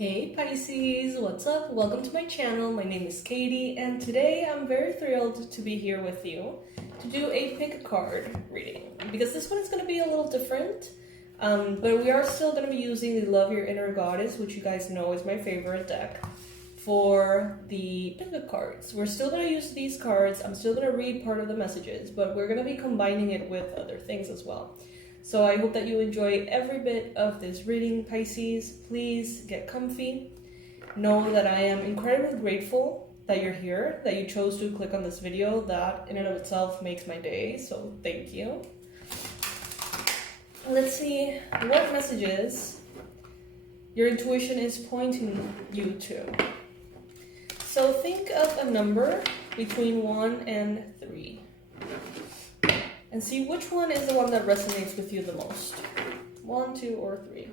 Hey Pisces, what's up? Welcome to my channel. My name is Katie and today I'm very thrilled to be here with you to do a pick a card reading because this one is going to be a little different, but we are still going to be using the Love Your Inner Goddess, which you guys know is my favorite deck, for the pick a cards. We're still going to use these cards. I'm still going to read part of the messages, but we're going to be combining it with other things as well. So I hope that you enjoy every bit of this reading, Pisces. Please get comfy. Know that I am incredibly grateful that you're here, that you chose to click on this video. That in and of itself makes my day, so thank you. Let's see what messages your intuition is pointing you to. So think of a number between 1 and 3. And see which one is the one that resonates with you the most. 1, 2, or 3.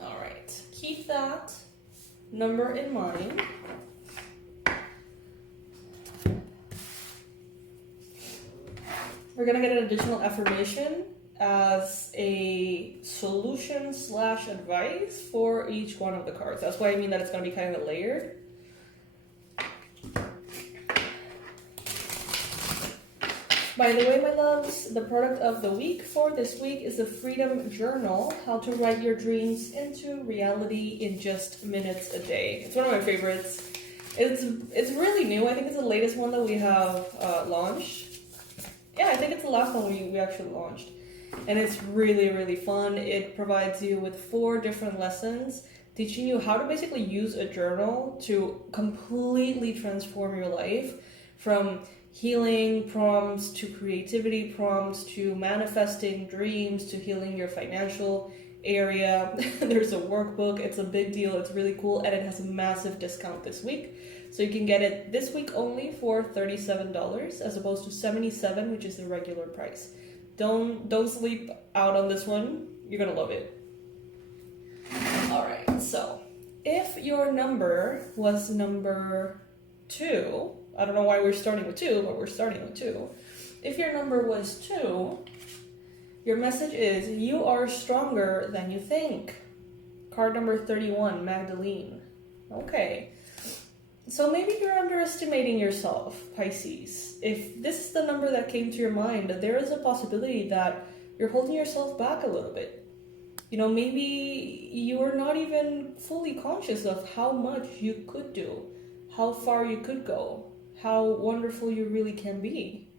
All right, keep that number in mind. We're going to get an additional affirmation as a solution / advice for each one of the cards. That's why I mean that it's going to be kind of layered. By the way, my loves, the product of the week for this week is the Freedom Journal, How to Write Your Dreams into Reality in Just Minutes a Day. It's one of my favorites. It's really new. I think it's the latest one that we have launched. Yeah, I think it's the last one we actually launched. And it's really, really fun. It provides you with 4 different lessons, teaching you how to basically use a journal to completely transform your life, from healing prompts to creativity prompts to manifesting dreams to healing your financial area. There's a workbook. It's a big deal. It's really cool. And it has a massive discount this week. So you can get it this week only for $37 as opposed to $77, which is the regular price. Don't sleep out on this one. You're gonna love it. All right, so if your number was number 2, I don't know why we're starting with 2, but we're starting with 2. If your number was 2, your message is you are stronger than you think. Card number 31, Magdalene. Okay. So maybe you're underestimating yourself, Pisces. If this is the number that came to your mind, there is a possibility that you're holding yourself back a little bit. You know, maybe you're not even fully conscious of how much you could do, how far you could go, how wonderful you really can be.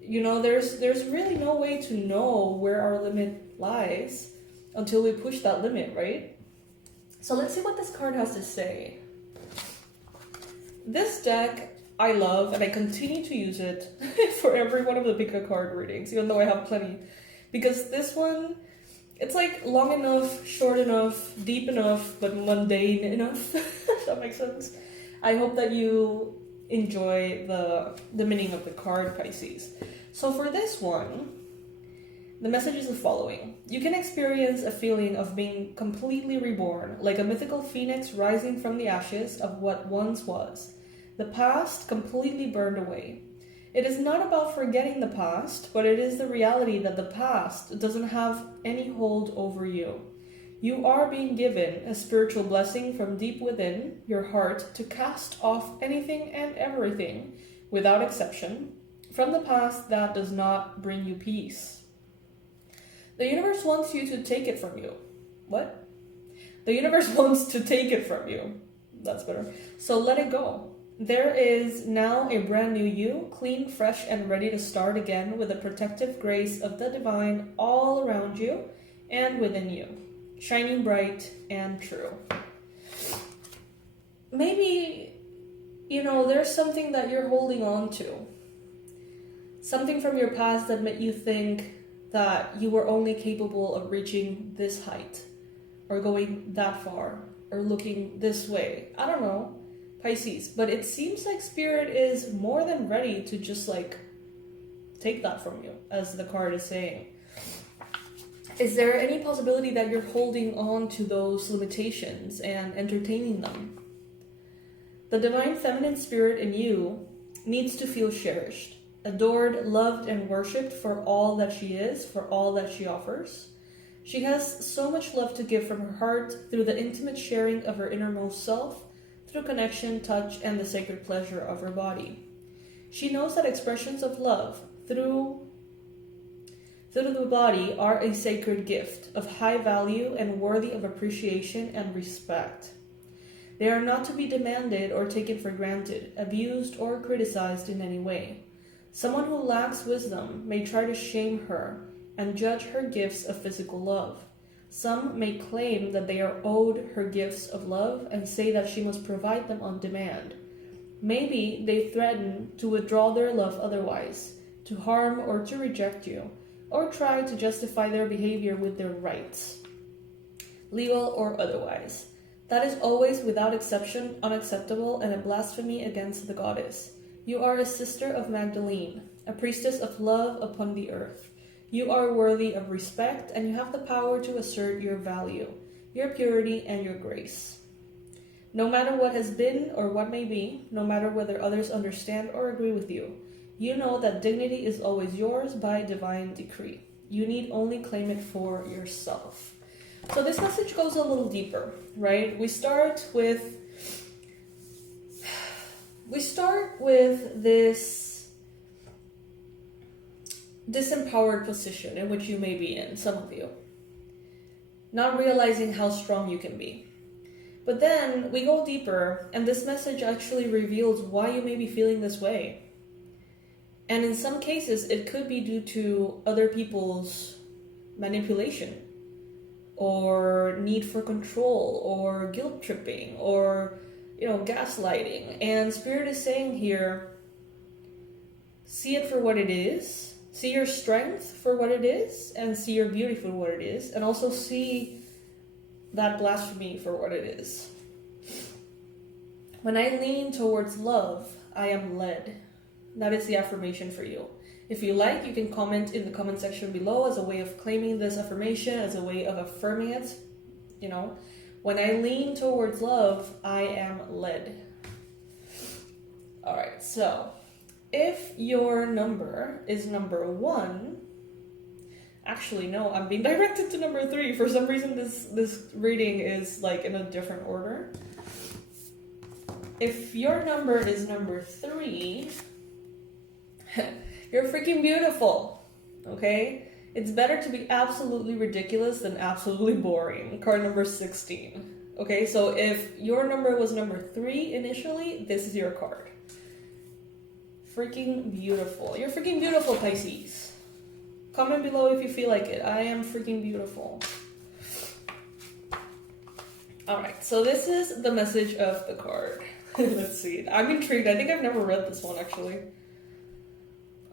You know, there's really no way to know where our limit lies until we push that limit, right? So let's see what this card has to say. This deck I love, and I continue to use it for every one of the pick a card readings, even though I have plenty. Because this one, it's like long enough, short enough, deep enough, but mundane enough. If that makes sense. I hope that you enjoy the meaning of the card, Pisces. So for this one, the message is the following. You can experience a feeling of being completely reborn, like a mythical phoenix rising from the ashes of what once was. The past completely burned away. It is not about forgetting the past, but it is the reality that the past doesn't have any hold over you. You are being given a spiritual blessing from deep within your heart to cast off anything and everything, without exception, from the past that does not bring you peace. The universe wants you to take it from you. What? The universe wants to take it from you. That's better. So let it go. There is now a brand new you, clean, fresh, and ready to start again with the protective grace of the divine all around you and within you, shining bright and true. Maybe, you know, there's something that you're holding on to. Something from your past that made you think that you were only capable of reaching this height, or going that far, or looking this way. I don't know, Pisces, but it seems like Spirit is more than ready to just like take that from you, as the card is saying. Is there any possibility that you're holding on to those limitations and entertaining them? The divine feminine spirit in you needs to feel cherished, adored, loved, and worshipped for all that she is, for all that she offers. She has so much love to give from her heart through the intimate sharing of her innermost self, through connection, touch, and the sacred pleasure of her body. She knows that expressions of love through the body are a sacred gift of high value and worthy of appreciation and respect. They are not to be demanded or taken for granted, abused or criticized in any way. Someone who lacks wisdom may try to shame her and judge her gifts of physical love. Some may claim that they are owed her gifts of love and say that she must provide them on demand. Maybe they threaten to withdraw their love otherwise, to harm or to reject you, or try to justify their behavior with their rights, legal or otherwise. That is always, without exception, unacceptable and a blasphemy against the goddess. You are a sister of Magdalene, a priestess of love upon the earth. You are worthy of respect, and you have the power to assert your value, your purity, and your grace. No matter what has been or what may be, no matter whether others understand or agree with you, you know that dignity is always yours by divine decree. You need only claim it for yourself. So this message goes a little deeper, right? We start with this disempowered position in which you may be in, some of you, not realizing how strong you can be. But then we go deeper, and this message actually reveals why you may be feeling this way. And in some cases, it could be due to other people's manipulation, or need for control, or guilt tripping, or, gaslighting. And Spirit is saying here, see it for what it is, see your strength for what it is, and see your beauty for what it is, and also see that blasphemy for what it is. When I lean towards love, I am led. That is the affirmation for you. If you like, you can comment in the comment section below as a way of claiming this affirmation, as a way of affirming it. When I lean towards love, I am led. All right, so if your number is number 1, actually, no, I'm being directed to number 3. For some reason, this reading is like in a different order. If your number is number 3, you're freaking beautiful, okay? It's better to be absolutely ridiculous than absolutely boring. Card number 16. Okay, so if your number was number 3 initially, this is your card. Freaking beautiful. You're freaking beautiful, Pisces. Comment below if you feel like it. I am freaking beautiful. Alright, so this is the message of the card. Let's see. I'm intrigued. I think I've never read this one, actually.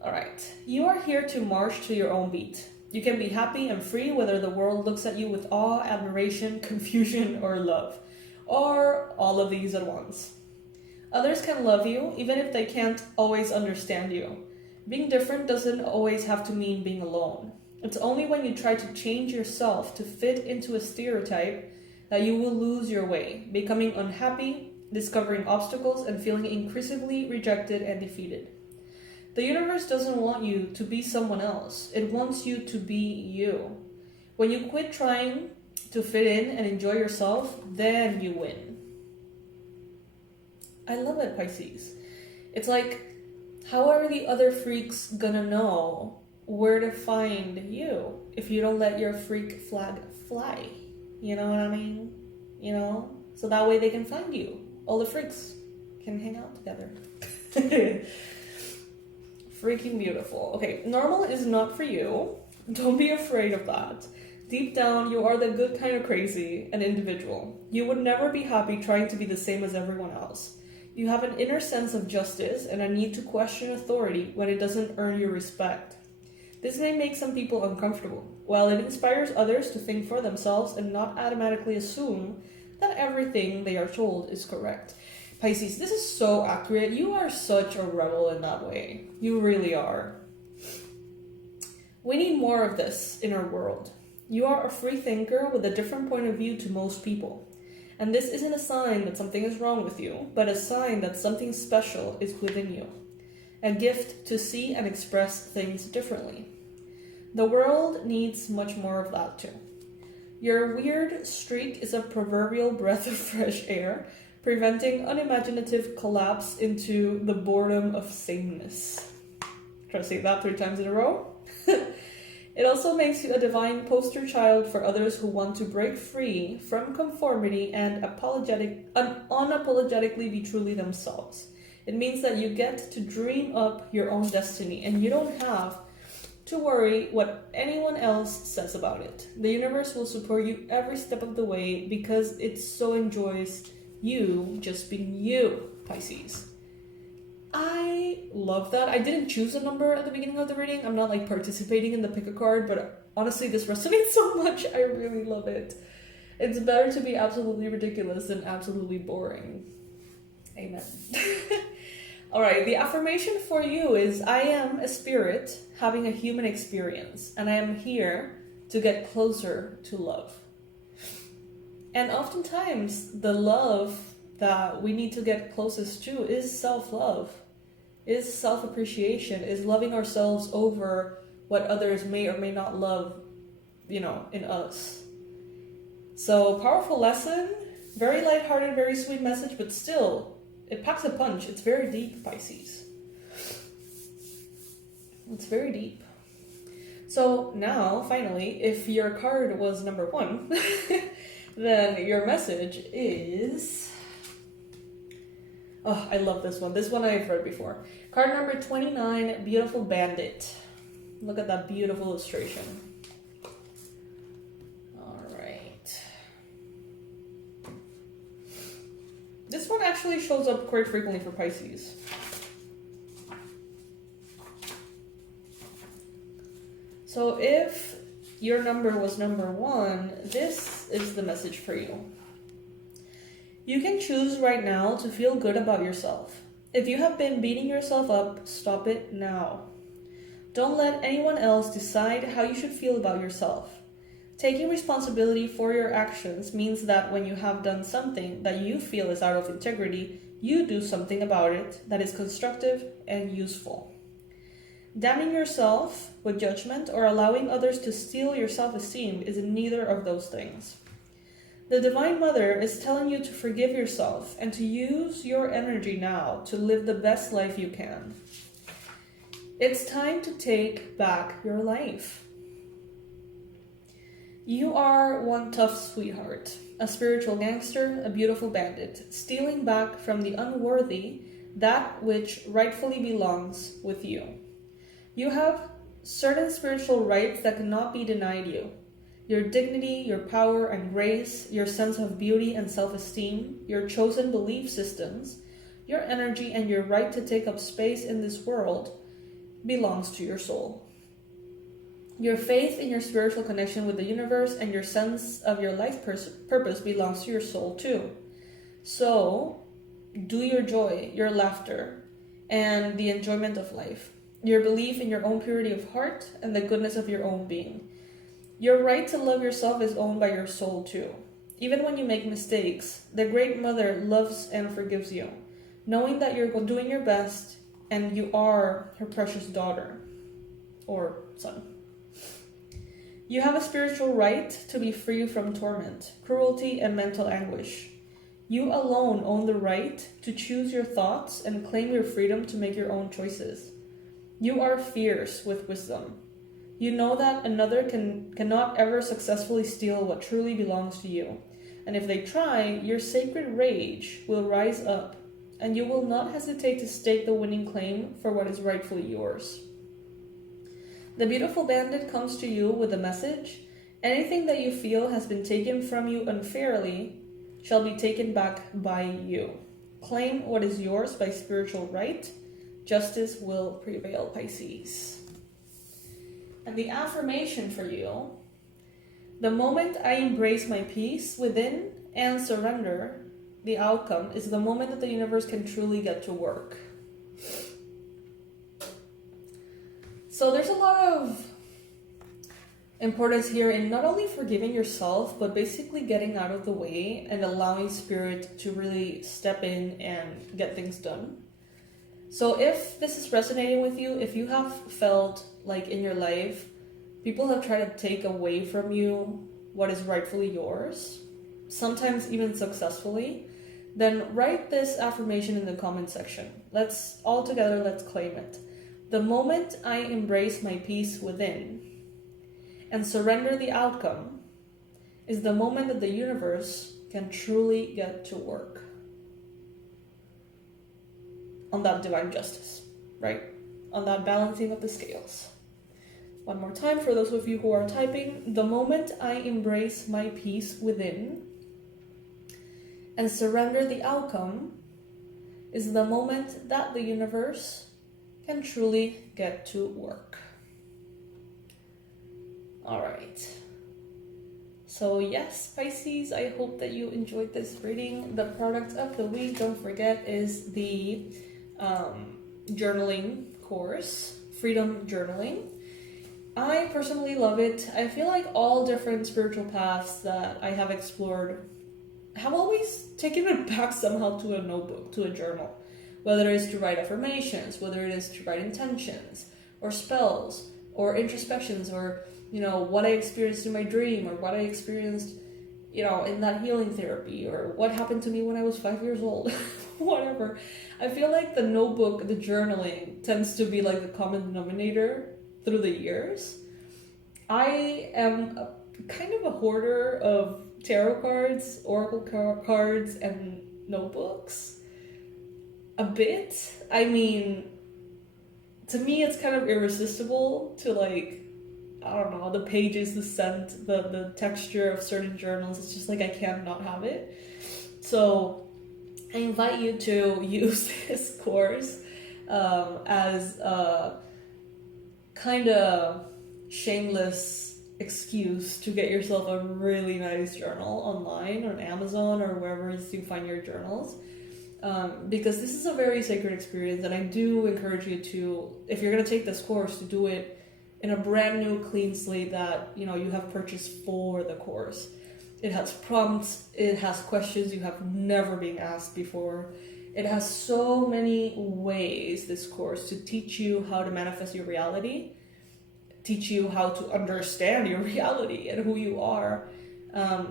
Alright. You are here to march to your own beat. You can be happy and free whether the world looks at you with awe, admiration, confusion, or love. Or all of these at once. Others can love you, even if they can't always understand you. Being different doesn't always have to mean being alone. It's only when you try to change yourself to fit into a stereotype that you will lose your way, becoming unhappy, discovering obstacles, and feeling increasingly rejected and defeated. The universe doesn't want you to be someone else. It wants you to be you. When you quit trying to fit in and enjoy yourself, then you win. I love it, Pisces. It's like, how are the other freaks gonna know where to find you if you don't let your freak flag fly? You know what I mean? So that way they can find you. All the freaks can hang out together. Freaking beautiful. Okay, normal is not for you. Don't be afraid of that. Deep down, you are the good kind of crazy, an individual. You would never be happy trying to be the same as everyone else. You have an inner sense of justice and a need to question authority when it doesn't earn your respect. This may make some people uncomfortable, while it inspires others to think for themselves and not automatically assume that everything they are told is correct. Pisces, this is so accurate. You are such a rebel in that way. You really are. We need more of this in our world. You are a free thinker with a different point of view to most people. And this isn't a sign that something is wrong with you, but a sign that something special is within you. A gift to see and express things differently. The world needs much more of that too. Your weird streak is a proverbial breath of fresh air, preventing unimaginative collapse into the boredom of sameness. Try to say that 3 times in a row. It also makes you a divine poster child for others who want to break free from conformity and unapologetically be truly themselves. It means that you get to dream up your own destiny, and you don't have to worry what anyone else says about it. The universe will support you every step of the way because it so enjoys you just being you, Pisces. I love that. I didn't choose a number at the beginning of the reading. I'm not like participating in the pick a card, but honestly this resonates so much. I really love it. It's better to be absolutely ridiculous than absolutely boring. Amen. Alright, the affirmation for you is, I am a spirit having a human experience, and I am here to get closer to love. And oftentimes, the love that we need to get closest to is self-love, is self-appreciation, is loving ourselves over what others may or may not love, in us. So, powerful lesson, very lighthearted, very sweet message, but still, it packs a punch. It's very deep, Pisces. It's very deep. So now, finally, if your card was number 1, then your message is... Oh, I love this one. This one I've read before. Card number 29, Beautiful Bandit. Look at that beautiful illustration. This one actually shows up quite frequently for Pisces. So if your number was number 1, this is the message for you. You can choose right now to feel good about yourself. If you have been beating yourself up, stop it now. Don't let anyone else decide how you should feel about yourself. Taking responsibility for your actions means that when you have done something that you feel is out of integrity, you do something about it that is constructive and useful. Damning yourself with judgment or allowing others to steal your self-esteem is neither of those things. The Divine Mother is telling you to forgive yourself and to use your energy now to live the best life you can. It's time to take back your life. You are one tough sweetheart, a spiritual gangster, a beautiful bandit, stealing back from the unworthy that which rightfully belongs with you. You have certain spiritual rights that cannot be denied you. Your dignity, your power and grace, your sense of beauty and self-esteem, your chosen belief systems, your energy and your right to take up space in this world belongs to your soul. Your faith in your spiritual connection with the universe and your sense of your life purpose belongs to your soul too. So, do your joy, your laughter, and the enjoyment of life. Your belief in your own purity of heart and the goodness of your own being. Your right to love yourself is owned by your soul too. Even when you make mistakes, the Great Mother loves and forgives you, knowing that you're doing your best and you are her precious daughter or son. You have a spiritual right to be free from torment, cruelty, and mental anguish. You alone own the right to choose your thoughts and claim your freedom to make your own choices. You are fierce with wisdom. You know that another cannot ever successfully steal what truly belongs to you. And if they try, your sacred rage will rise up, and you will not hesitate to stake the winning claim for what is rightfully yours. The beautiful bandit comes to you with a message. Anything that you feel has been taken from you unfairly shall be taken back by you. Claim what is yours by spiritual right. Justice will prevail, Pisces. And the affirmation for you: the moment I embrace my peace within and surrender, the outcome is the moment that the universe can truly get to work. So there's a lot of Importance here in not only forgiving yourself, but basically getting out of the way and allowing spirit to really step in and get things done. So if this is resonating with you, if you have felt like in your life, people have tried to take away from you what is rightfully yours, sometimes even successfully, then write this affirmation in the comment section. Let's claim it. The moment I embrace my peace within and surrender the outcome is the moment that the universe can truly get to work on that divine justice, right? On that balancing of the scales. One more time for those of you who are typing. The moment I embrace my peace within and surrender the outcome is the moment that the universe can truly get to work. All right. So yes, Pisces, I hope that you enjoyed this reading. The product of the week, don't forget, is the journaling course, Freedom Journaling. I personally love it. I feel like all different spiritual paths that I have explored have always taken it back somehow to a notebook, to a journal. Whether it is to write affirmations, whether it is to write intentions, or spells, or introspections, or, what I experienced in my dream, or what I experienced, in that healing therapy, or what happened to me when I was 5 years old, whatever. I feel like the notebook, the journaling, tends to be like the common denominator through the years. I am kind of a hoarder of tarot cards, oracle cards, and notebooks. A bit. I mean, to me it's kind of irresistible to the pages, the scent, the texture of certain journals. It's just like I can't not have it. So I invite you to use this course as a kind of shameless excuse to get yourself a really nice journal online on Amazon or wherever you find your journals. Because this is a very sacred experience, and I do encourage you to, if you're going to take this course, to do it in a brand new clean slate that you have purchased for the course. It has prompts, it has questions you have never been asked before. It has so many ways, this course, to teach you how to manifest your reality, teach you how to understand your reality and who you are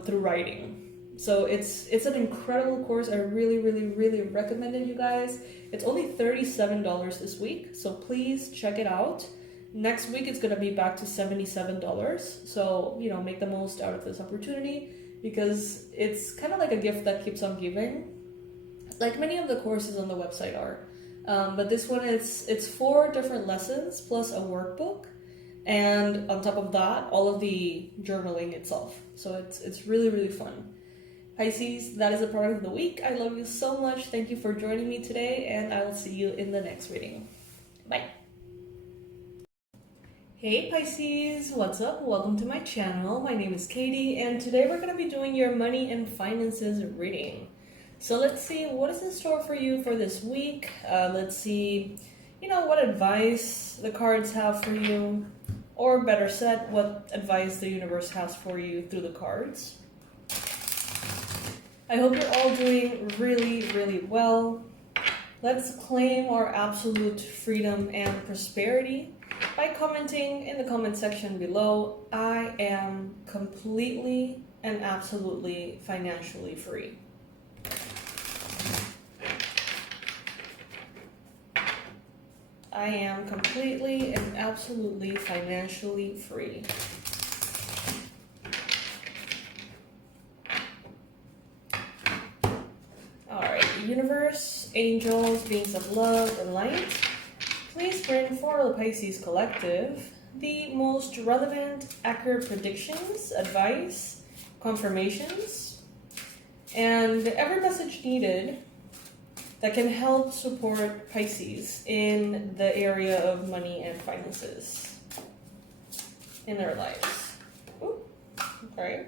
through writing. So it's an incredible course. I really, really, really recommend it, you guys. It's only $37 this week, so please check it out. Next week it's gonna be back to $77. So, make the most out of this opportunity, because it's kind of like a gift that keeps on giving, like many of the courses on the website are. But this one, it's 4 different lessons plus a workbook, and on top of that, all of the journaling itself. So it's really, really fun. Pisces, that is the product of the week. I love you so much. Thank you for joining me today, and I will see you in the next reading. Bye. Hey Pisces, what's up? Welcome to my channel. My name is Katie, and today we're going to be doing your money and finances reading. So let's see what is in store for you for this week. Let's see, what advice the cards have for you, or better said, what advice the universe has for you through the cards. I hope you're all doing really, really well. Let's claim our absolute freedom and prosperity by commenting in the comment section below, I am completely and absolutely financially free. I am completely and absolutely financially free. Alright, universe, angels, beings of love, and light, please bring for the Pisces collective the most relevant, accurate predictions, advice, confirmations, and every message needed that can help support Pisces in the area of money and finances in their lives. Ooh, okay.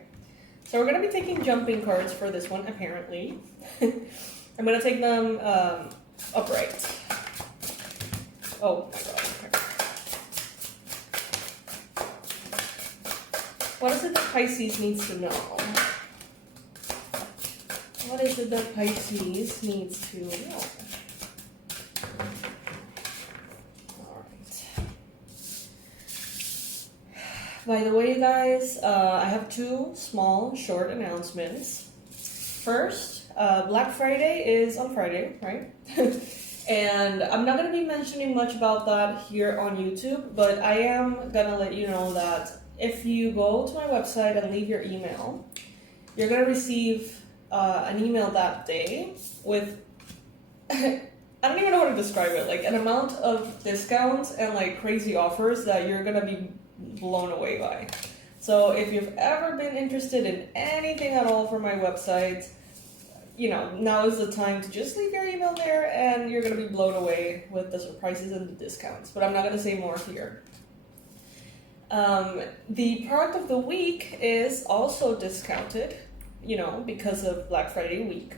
So we're going to be taking jumping cards for this one, apparently. I'm going to take them upright. Oh my god. What is it that Pisces needs to know? What is it that Pisces needs to know? Alright. By the way, guys, I have two small, short announcements. First, Black Friday is on Friday, right? And I'm not going to be mentioning much about that here on YouTube, but I am going to let you know that if you go to my website and leave your email, you're going to receive an email that day with, I don't even know how to describe it, like an amount of discounts and like crazy offers that you're going to be blown away by. So if you've ever been interested in anything at all from my website, you know, now is the time to just leave your email there and you're going to be blown away with the surprises and the discounts. But I'm not going to say more here. The product of the week is also discounted, you know, because of Black Friday week.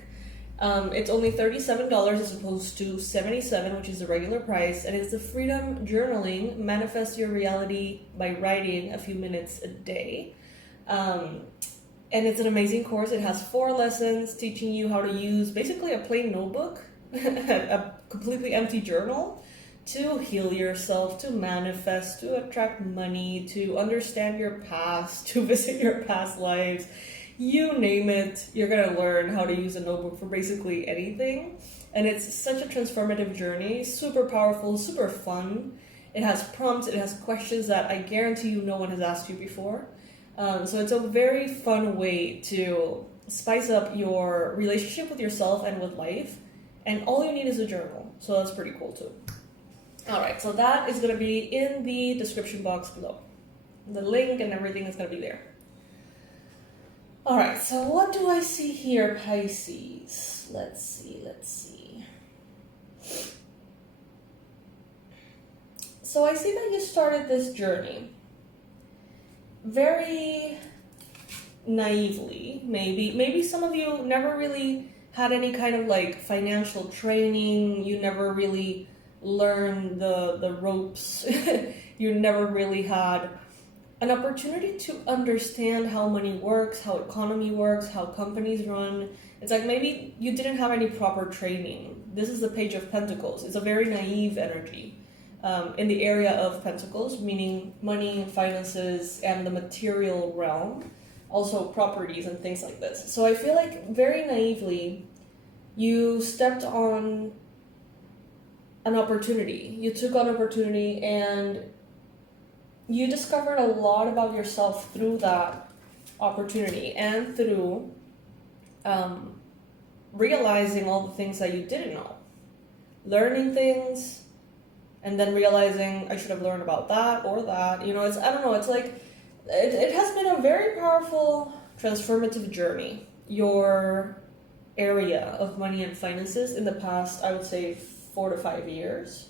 It's only $37 as opposed to $77, which is the regular price. And it's the Freedom Journaling, Manifest Your Reality by Writing a Few Minutes a Day. And it's an amazing course. It has 4 lessons teaching you how to use basically a plain notebook, a completely empty journal, to heal yourself, to manifest, to attract money, to understand your past, to visit your past lives. You name it, you're going to learn how to use a notebook for basically anything. And it's such a transformative journey, super powerful, super fun. It has prompts, it has questions that I guarantee you no one has asked you before. So it's a very fun way to spice up your relationship with yourself and with life. And all you need is a journal. So that's pretty cool too. Alright, so that is going to be in the description box below. The link and everything is going to be there. Alright, so what do I see here, Pisces? Let's see. So I see that you started this journey very naively, maybe some of you never really had any kind of like financial training, you never really learned the ropes, you never really had an opportunity to understand how money works, how economy works, how companies run. It's like maybe you didn't have any proper training. This is the Page of Pentacles. It's a very naive energy. In the area of Pentacles, meaning money and finances and the material realm, also properties and things like this. So I feel like very naively, you stepped on an opportunity. You took on opportunity and you discovered a lot about yourself through that opportunity and through realizing all the things that you didn't know. Learning things, and then realizing I should have learned about that or that. You know, I don't know, it's like, it has been a very powerful transformative journey. Your area of money and finances in the past, I would say 4 to 5 years.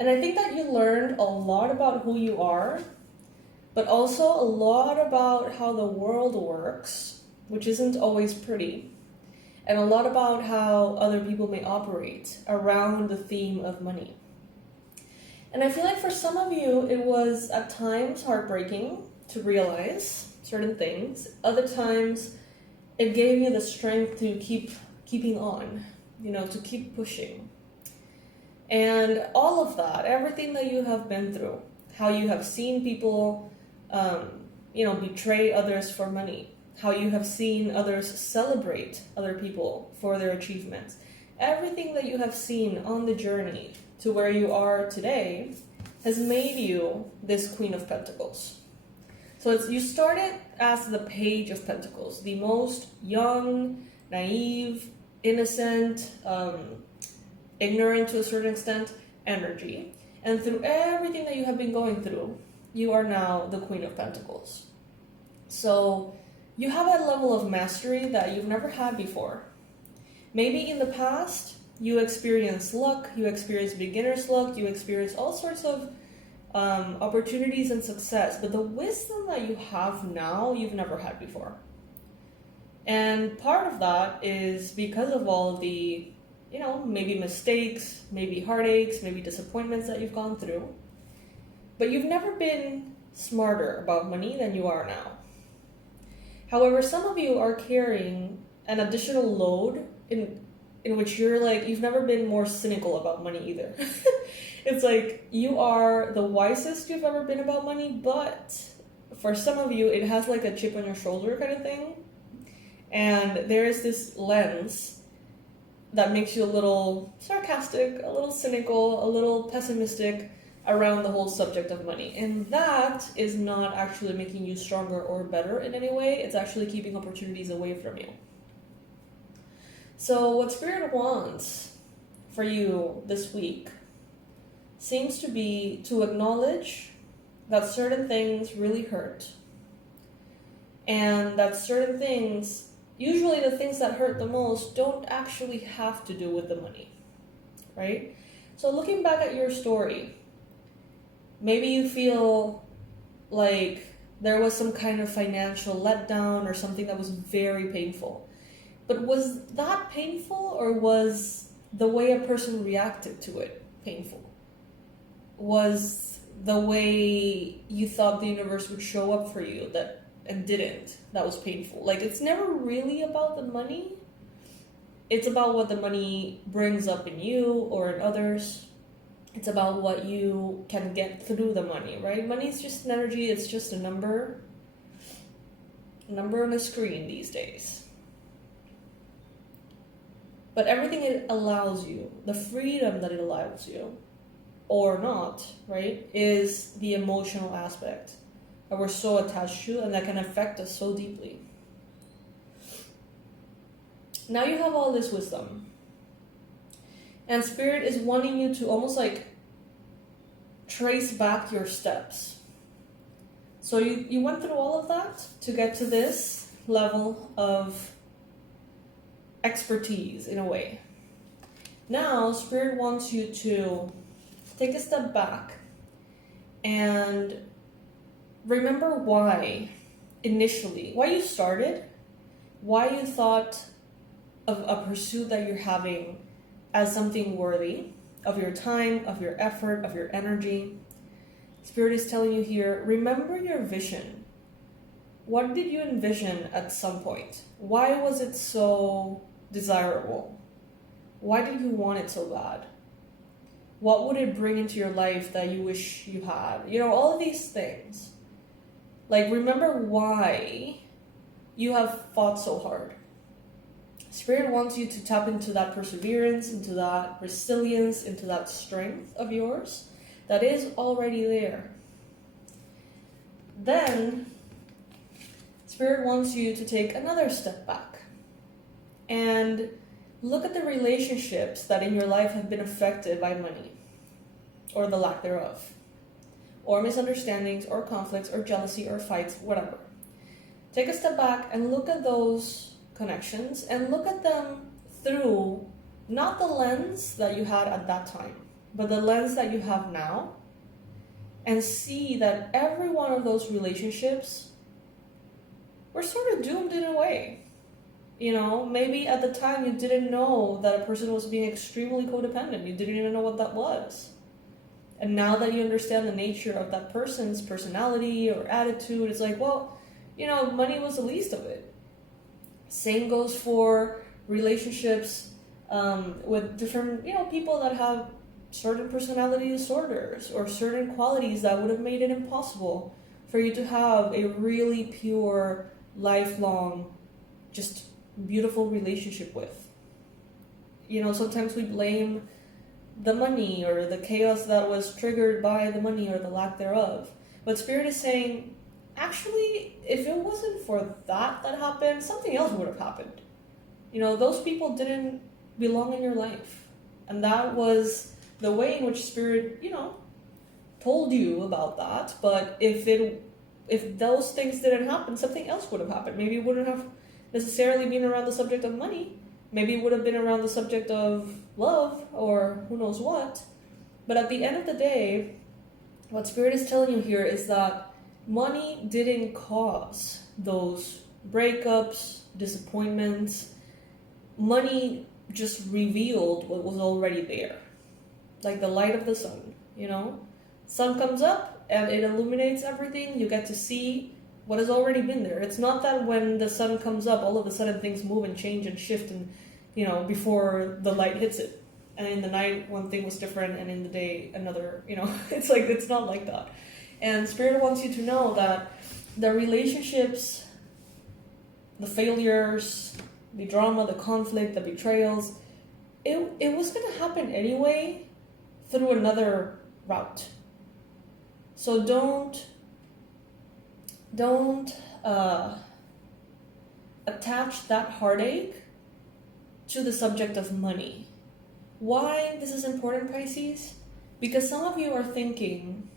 And I think that you learned a lot about who you are, but also a lot about how the world works, which isn't always pretty. And a lot about how other people may operate around the theme of money. And I feel like for some of you, it was at times heartbreaking to realize certain things. Other times, it gave you the strength to keeping on, you know, to keep pushing. And all of that, everything that you have been through, how you have seen people, betray others for money, how you have seen others celebrate other people for their achievements. Everything that you have seen on the journey to where you are today has made you this Queen of Pentacles. So you started as the Page of Pentacles, the most young, naive, innocent, ignorant to a certain extent energy. And through everything that you have been going through, you are now the Queen of Pentacles. So you have a level of mastery that you've never had before. Maybe in the past, you experienced luck, you experienced beginner's luck, you experienced all sorts of opportunities and success, but the wisdom that you have now, you've never had before. And part of that is because of all of the, maybe mistakes, maybe heartaches, maybe disappointments that you've gone through. But you've never been smarter about money than you are now. However, some of you are carrying an additional load in which you're like, you've never been more cynical about money either. It's like you are the wisest you've ever been about money, but for some of you, it has like a chip on your shoulder kind of thing. And there is this lens that makes you a little sarcastic, a little cynical, a little pessimistic around the whole subject of money. And that is not actually making you stronger or better in any way. It's actually keeping opportunities away from you. So what Spirit wants for you this week seems to be to acknowledge that certain things really hurt. And that certain things, usually the things that hurt the most, don't actually have to do with the money, right? So looking back at your story, maybe you feel like there was some kind of financial letdown or something that was very painful. But was that painful, or was the way a person reacted to it painful? Was the way you thought the universe would show up for you and didn't, that was painful? Like, it's never really about the money. It's about what the money brings up in you or in others. It's about what you can get through the money, right? Money is just an energy. It's just a number on a screen these days. But everything it allows you, the freedom that it allows you, or not, right, is the emotional aspect that we're so attached to and that can affect us so deeply. Now you have all this wisdom. And Spirit is wanting you to almost like trace back your steps. So you went through all of that to get to this level of expertise in a way. Now, Spirit wants you to take a step back and remember why you started, why you thought of a pursuit that you're having as something worthy of your time, of your effort, of your energy. Spirit is telling you here, remember your vision. What did you envision at some point? Why was it so desirable? Why did you want it so bad? What would it bring into your life that you wish you had? You know, all of these things. Like, remember why you have fought so hard. Spirit wants you to tap into that perseverance, into that resilience, into that strength of yours that is already there. Then, Spirit wants you to take another step back and look at the relationships that in your life have been affected by money, or the lack thereof, or misunderstandings, or conflicts, or jealousy, or fights, whatever. Take a step back and look at those connections and look at them through not the lens that you had at that time, but the lens that you have now, and see that every one of those relationships were sort of doomed in a way. You know, maybe at the time you didn't know that a person was being extremely codependent. You didn't even know what that was. And now that you understand the nature of that person's personality or attitude, it's like, well, you know, money was the least of it. Same goes for relationships with different, you know, people that have certain personality disorders or certain qualities that would have made it impossible for you to have a really pure, lifelong, just beautiful relationship with. You know, sometimes we blame the money or the chaos that was triggered by the money or the lack thereof. But Spirit is saying, actually, if it wasn't for that happened, something else would have happened. You know, those people didn't belong in your life. And that was the way in which Spirit, you know, told you about that. But if those things didn't happen, something else would have happened. Maybe it wouldn't have necessarily been around the subject of money. Maybe it would have been around the subject of love or who knows what. But at the end of the day, what Spirit is telling you here is that money didn't cause those breakups, disappointments. Money just revealed what was already there. Like the light of the sun, you know? Sun comes up, and it illuminates everything. You get to see what has already been there. It's not that when the sun comes up, all of a sudden things move and change and shift, and before the light hits it. And in the night, one thing was different, and in the day, another. It's like, it's not like that. And Spirit wants you to know that the relationships, the failures, the drama, the conflict, the betrayals, it was going to happen anyway through another route. So don't attach that heartache to the subject of money. Why this is important, Pisces? Because some of you are thinking,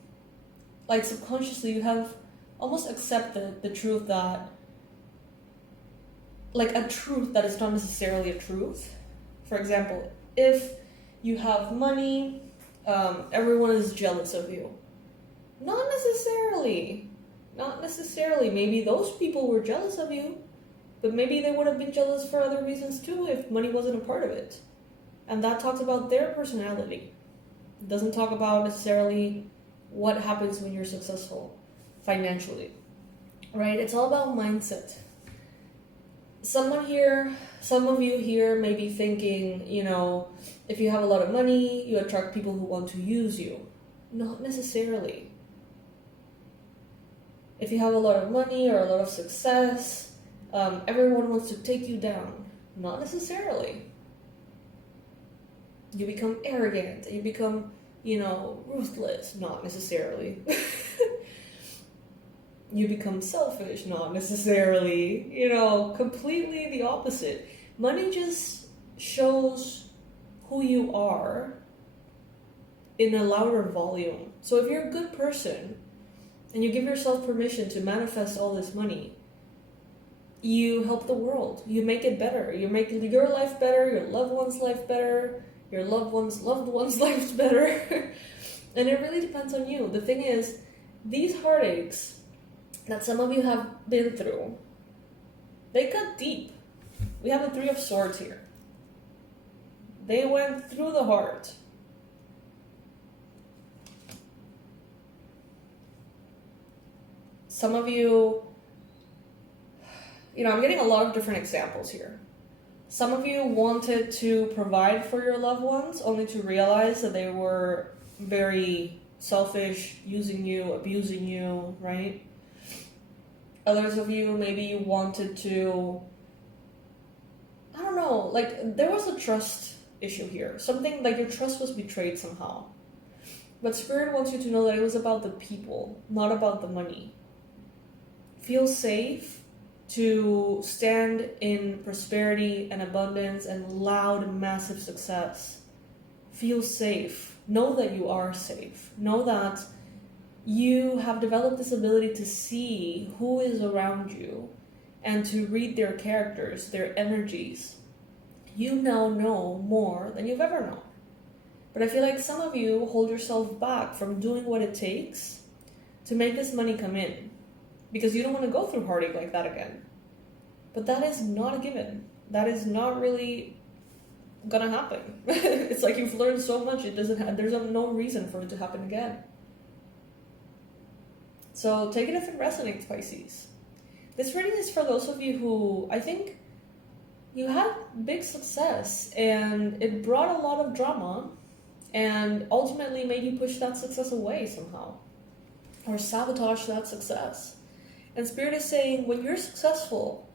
like subconsciously, you have almost accepted the truth that, like a truth that is not necessarily a truth. For example, if you have money, everyone is jealous of you. Not necessarily. Maybe those people were jealous of you, but maybe they would have been jealous for other reasons too if money wasn't a part of it. And that talks about their personality. It doesn't talk about necessarily what happens when you're successful financially, right? It's all about mindset. Some of you here may be thinking, if you have a lot of money, you attract people who want to use you. Not necessarily. If you have a lot of money or a lot of success, everyone wants to take you down. Not necessarily. You become arrogant. You become, ruthless. Not necessarily. You become selfish. Not necessarily. Completely the opposite. Money just shows who you are in a louder volume. So if you're a good person and you give yourself permission to manifest all this money, you help the world. You make it better. You make your life better, your loved one's life better, your loved one's life better. And it really depends on you. The thing is, these heartaches that some of you have been through, they cut deep. We have the Three of Swords here. They went through the heart. Some of you, I'm getting a lot of different examples here. Some of you wanted to provide for your loved ones only to realize that they were very selfish, using you, abusing you, right? Others of you, maybe you wanted to, there was a trust issue here. Something like your trust was betrayed somehow. But Spirit wants you to know that it was about the people, not about the money. Feel safe to stand in prosperity and abundance and loud, massive success. Feel safe. Know that you are safe. Know that you have developed this ability to see who is around you and to read their characters, their energies. You now know more than you've ever known. But I feel like some of you hold yourself back from doing what it takes to make this money come in, because you don't want to go through heartache like that again. But that is not a given. That is not really gonna happen. It's like you've learned so much, there's no reason for it to happen again. So take it if it resonates, Pisces. This reading is for those of you who, I think, you had big success and it brought a lot of drama and ultimately made you push that success away somehow or sabotage that success. And Spirit is saying, when you're successful,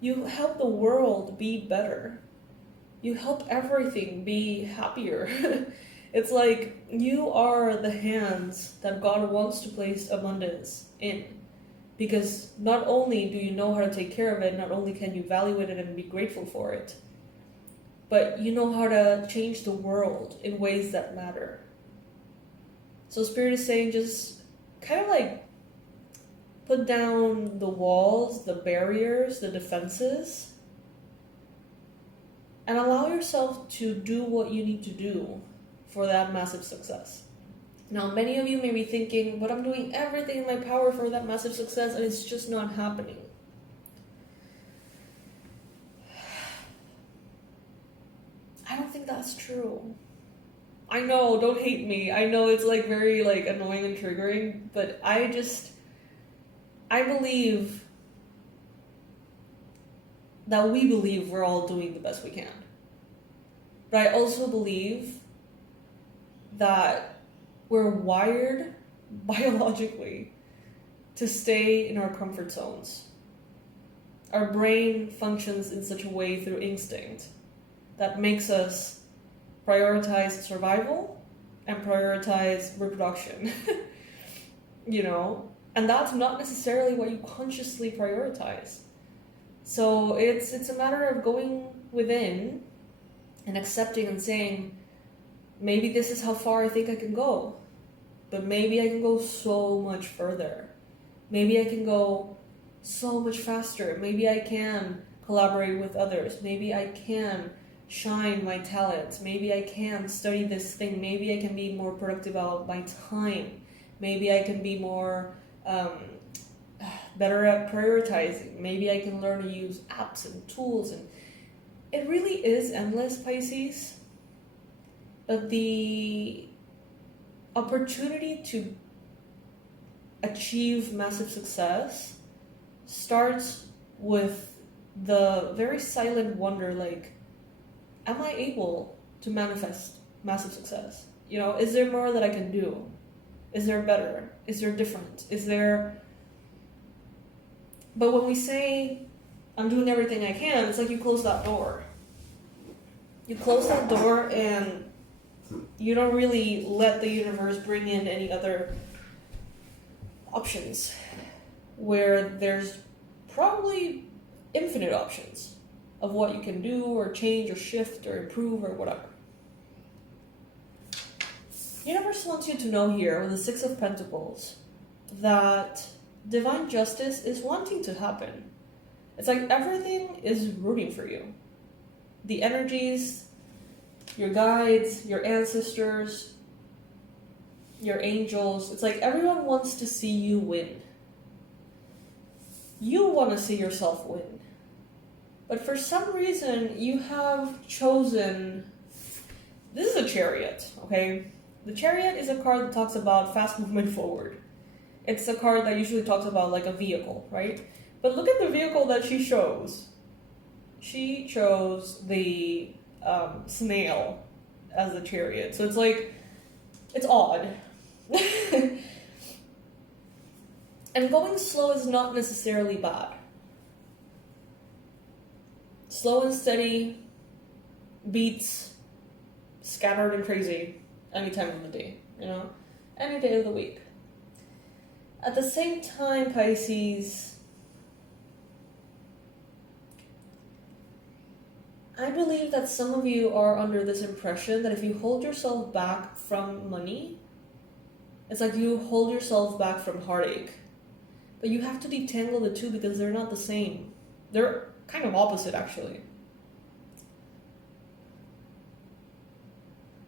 you help the world be better. You help everything be happier. It's like you are the hands that God wants to place abundance in. Because not only do you know how to take care of it, not only can you value it and be grateful for it, but you know how to change the world in ways that matter. So Spirit is saying, just kind of like put down the walls, the barriers, the defenses, and allow yourself to do what you need to do for that massive success. Now, many of you may be thinking, but I'm doing everything in my power for that massive success and it's just not happening. I don't think that's true. I know, don't hate me. I know it's like very like annoying and triggering, but I believe that we believe we're all doing the best we can. But I also believe that we're wired biologically to stay in our comfort zones. Our brain functions in such a way through instinct that makes us prioritize survival and prioritize reproduction. You know? And that's not necessarily what you consciously prioritize. So it's a matter of going within and accepting and saying, maybe this is how far I think I can go, but maybe I can go so much further. Maybe I can go so much faster. Maybe I can collaborate with others. Maybe I can shine my talents. Maybe I can study this thing. Maybe I can be more productive about my time. Maybe I can be more better at prioritizing. Maybe I can learn to use apps and tools. And it really is endless, Pisces. But the opportunity to achieve massive success starts with the very silent wonder, like, am I able to manifest massive success? You know, is there more that I can do? Is there better? Is there different? Is there... But when we say, I'm doing everything I can, it's like you close that door. You close that door and you don't really let the universe bring in any other options, where there's probably infinite options of what you can do or change or shift or improve or whatever. The universe wants you to know here with the Six of Pentacles that divine justice is wanting to happen. It's like everything is rooting for you. The energies, your guides, your ancestors, your angels, it's like everyone wants to see you win. You want to see yourself win. But for some reason, you have chosen... This is a Chariot, okay? The Chariot is a card that talks about fast movement forward. It's a card that usually talks about like a vehicle, right? But look at the vehicle that she chose. She chose the snail as a chariot. So it's like, it's odd. And going slow is not necessarily bad. Slow and steady beats scattered and crazy any time of the day, you know? Any day of the week. At the same time, Pisces, I believe that some of you are under this impression that if you hold yourself back from money, it's like you hold yourself back from heartache. But you have to detangle the two because they're not the same. They're kind of opposite, actually.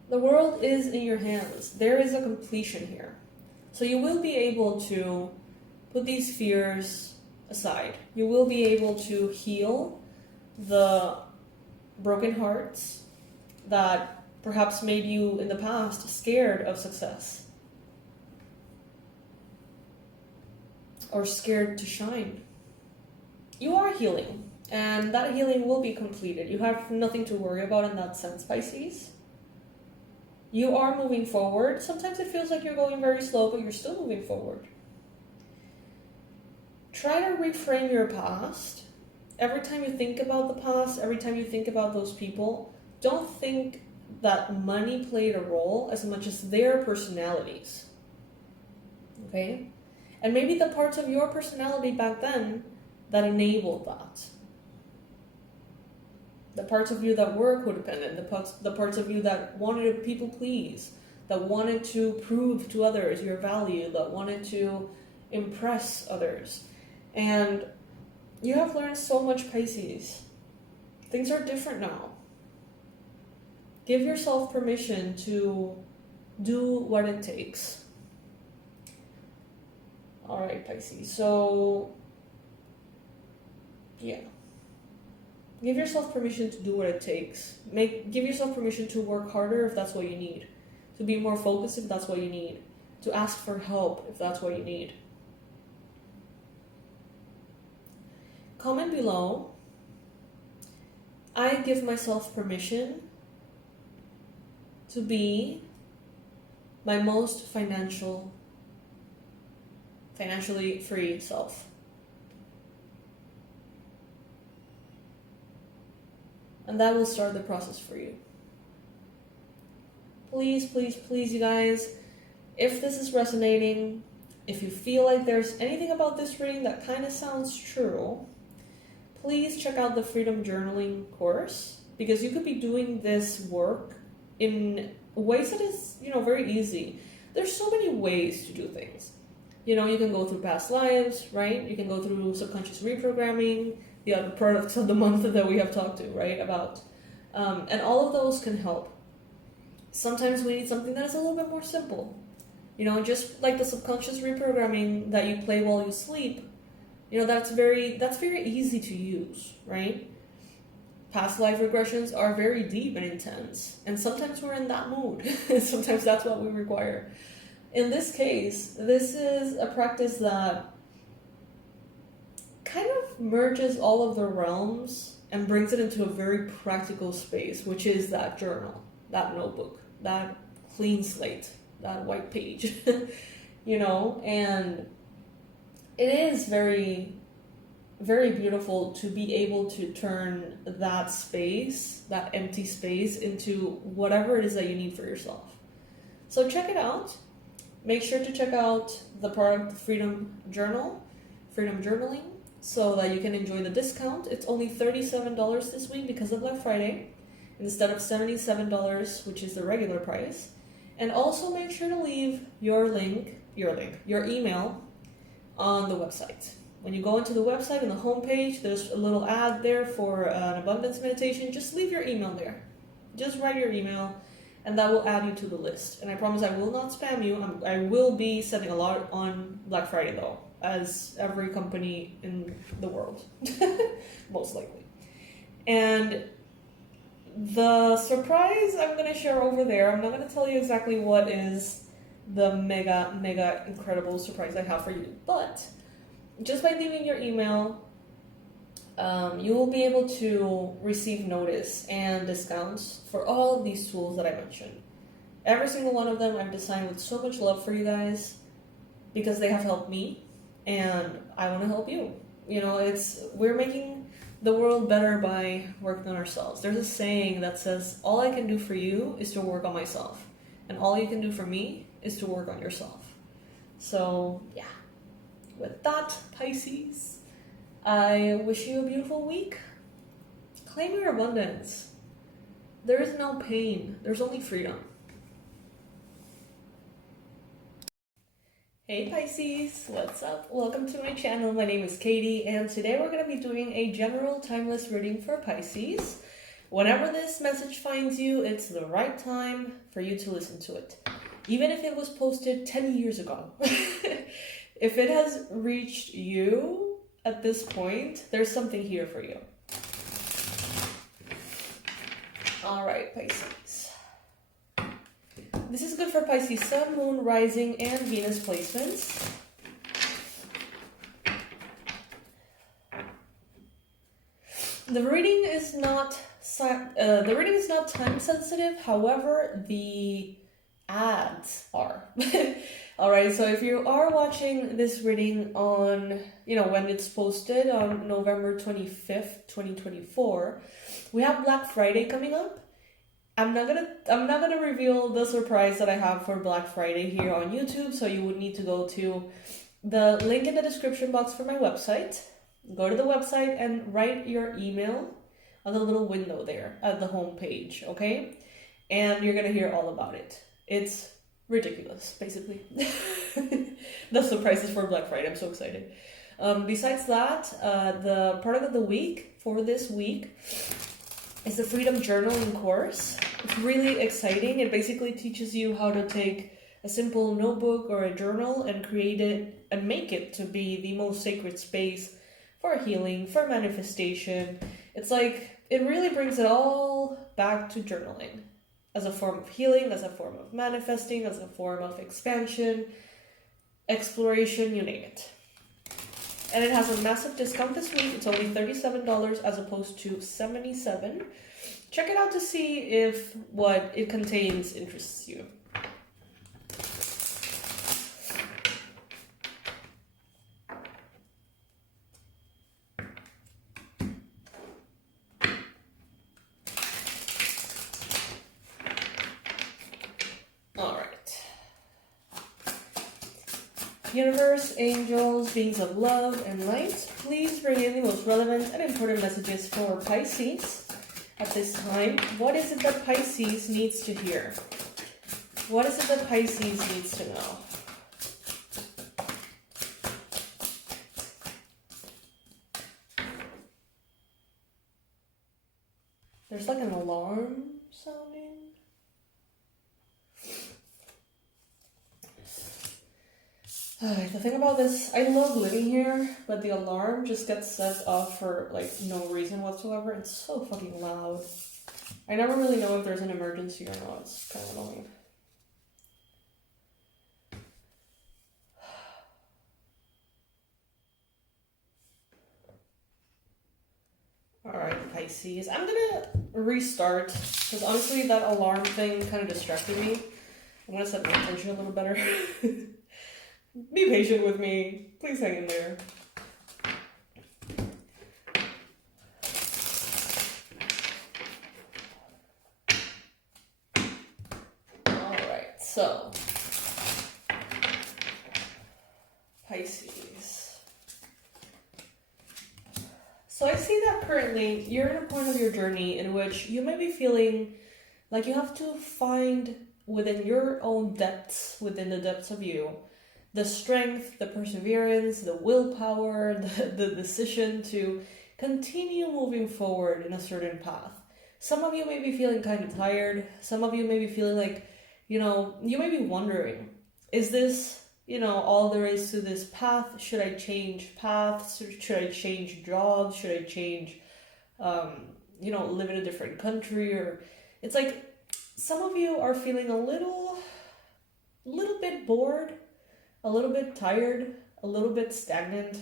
The world is in your hands. There is a completion here. So you will be able to put these fears aside. You will be able to heal the broken hearts that perhaps made you in the past scared of success. Or scared to shine. You are healing, and that healing will be completed. You have nothing to worry about in that sense, Pisces. You are moving forward. Sometimes it feels like you're going very slow, but you're still moving forward. Try to reframe your past. Every time you think about the past, every time you think about those people, don't think that money played a role as much as their personalities. Okay? And maybe the parts of your personality back then that enabled that. The parts of you that were codependent, the parts of you that wanted to people please, that wanted to prove to others your value, that wanted to impress others. And you have learned so much, Pisces. Things are different now. Give yourself permission to do what it takes. All right, Pisces. So, yeah. Give yourself permission to do what it takes. Give yourself permission to work harder if that's what you need. to be more focused if that's what you need, to ask for help if that's what you need. Comment below. I give myself permission to be my most financially free self. And that will start the process for you. Please, please, please, you guys, if this is resonating, if you feel like there's anything about this reading that kind of sounds true, please check out the Freedom Journaling course, because you could be doing this work in ways that is, very easy. There's so many ways to do things. You can go through past lives, right? You can go through subconscious reprogramming, the other products of the month that we have talked to, right, about. And all of those can help. Sometimes we need something that is a little bit more simple. Just like the subconscious reprogramming that you play while you sleep, that's very easy to use, right? Past life regressions are very deep and intense, and sometimes we're in that mood. Sometimes that's what we require. In this case, this is a practice that kind of merges all of the realms and brings it into a very practical space, which is that journal, that notebook, that clean slate, that white page, and it is very, very beautiful to be able to turn that space, that empty space, into whatever it is that you need for yourself. So check it out. Make sure to check out the product Freedom Journaling, so that you can enjoy the discount. It's only $37 this week because of Black Friday, instead of $77, which is the regular price. And also make sure to leave your email on the website. When you go into the website, in the homepage, there's a little ad there for an abundance meditation. Just leave your email there. Just write your email, and that will add you to the list. And I promise I will not spam you. I will be sending a lot on Black Friday, though, as every company in the world, most likely. And the surprise I'm going to share over there, I'm not going to tell you exactly what is the mega, mega incredible surprise I have for you, but just by leaving your email, you will be able to receive notice and discounts for all of these tools that I mentioned. Every single one of them I've designed with so much love for you guys, because they have helped me, and I want to help you. We're making the world better by working on ourselves. There's a saying that says, all I can do for you is to work on myself, and all you can do for me is to work on yourself. So yeah, with that, Pisces, I wish you a beautiful week. Claim your abundance. There is no pain. There's only freedom. Hey Pisces, what's up? Welcome to my channel. My name is Katie, and today we're going to be doing a general timeless reading for Pisces. Whenever this message finds you, it's the right time for you to listen to it. Even if it was posted 10 years ago. If it has reached you at this point, there's something here for you. All right, Pisces. This is good for Pisces Sun, Moon, Rising, and Venus placements. The reading is not time sensitive. However, the ads are. All right, so if you are watching this reading on, when it's posted on November 25th, 2024, we have Black Friday coming up. I'm not gonna reveal the surprise that I have for Black Friday here on YouTube, so you would need to go to the link in the description box for my website. Go to the website and write your email on the little window there at the home page, okay? And you're gonna hear all about it. It's ridiculous, basically. The surprises for Black Friday. I'm so excited. Besides that, the product of the week for this week is the Freedom Journaling course. It's really exciting. It basically teaches you how to take a simple notebook or a journal and create it and make it to be the most sacred space for healing, for manifestation. It's like, it really brings it all back to journaling as a form of healing, as a form of manifesting, as a form of expansion, exploration, you name it. And it has a massive discount this week. It's only $37 as opposed to $77. Check it out to see if what it contains interests you. Universe, angels, beings of love, and light, please bring in the most relevant and important messages for Pisces at this time. What is it that Pisces needs to hear? What is it that Pisces needs to know? There's like an alarm sounding. The thing about this, I love living here, but the alarm just gets set off for like no reason whatsoever. It's so fucking loud. I never really know if there's an emergency or not. It's kind of annoying. Alright, Pisces. I'm gonna restart, because honestly that alarm thing kind of distracted me. I'm gonna set my attention a little better. Be patient with me. Please hang in there. Alright, so Pisces. So I see that currently you're in a point of your journey in which you may be feeling like you have to find within your own depths, within the depths of you, the strength, the perseverance, the willpower, the decision to continue moving forward in a certain path. Some of you may be feeling kind of tired. Some of you may be feeling like, you may be wondering, is this, all there is to this path? Should I change paths? Should I change jobs? Should I change, live in a different country? Or it's like some of you are feeling a little bit bored, a little bit tired, a little bit stagnant,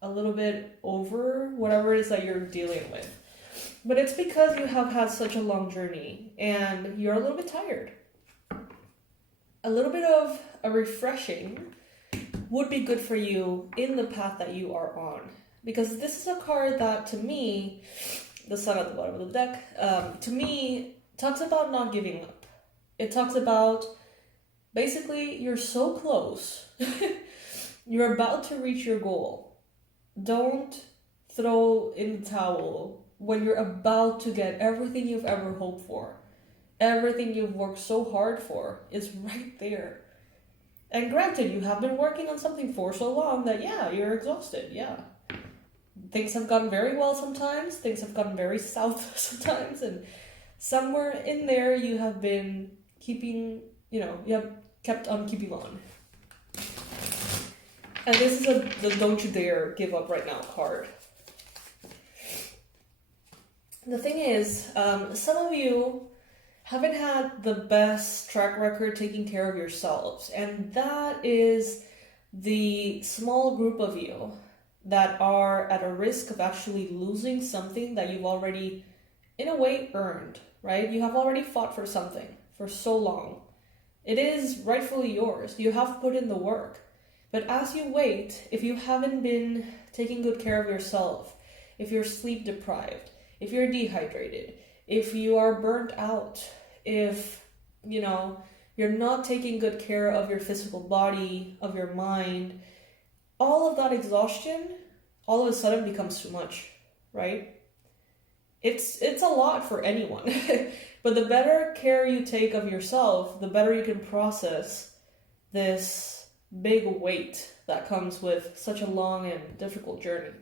a little bit over whatever it is that you're dealing with. But it's because you have had such a long journey and you're a little bit tired. A little bit of a refreshing would be good for you in the path that you are on. Because this is a card that, to me, the sun at the bottom of the deck, to me, talks about not giving up. It talks about basically, you're so close. You're about to reach your goal. Don't throw in the towel when you're about to get everything you've ever hoped for. Everything you've worked so hard for is right there. And granted, you have been working on something for so long that, yeah, you're exhausted. Yeah. Things have gone very well sometimes. Things have gone very south sometimes. And somewhere in there, you have been keeping, you have kept on keeping on. And this is the don't you dare give up right now card. The thing is, some of you haven't had the best track record taking care of yourselves. And that is the small group of you that are at a risk of actually losing something that you've already, in a way, earned, right? You have already fought for something for so long. It is rightfully yours. You have put in the work. But as you wait, if you haven't been taking good care of yourself, if you're sleep deprived, if you're dehydrated, if you are burnt out, if, you're not taking good care of your physical body, of your mind, all of that exhaustion, all of a sudden becomes too much, right? It's a lot for anyone. But the better care you take of yourself, the better you can process this big weight that comes with such a long and difficult journey.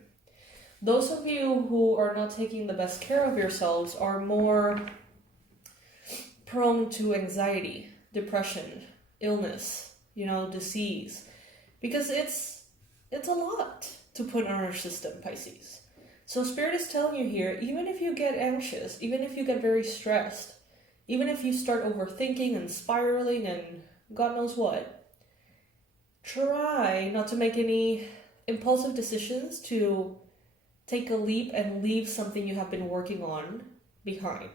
Those of you who are not taking the best care of yourselves are more prone to anxiety, depression, illness, disease, because it's a lot to put on our system, Pisces. So Spirit is telling you here, even if you get anxious, even if you get very stressed, even if you start overthinking and spiraling and God knows what, try not to make any impulsive decisions to take a leap and leave something you have been working on behind.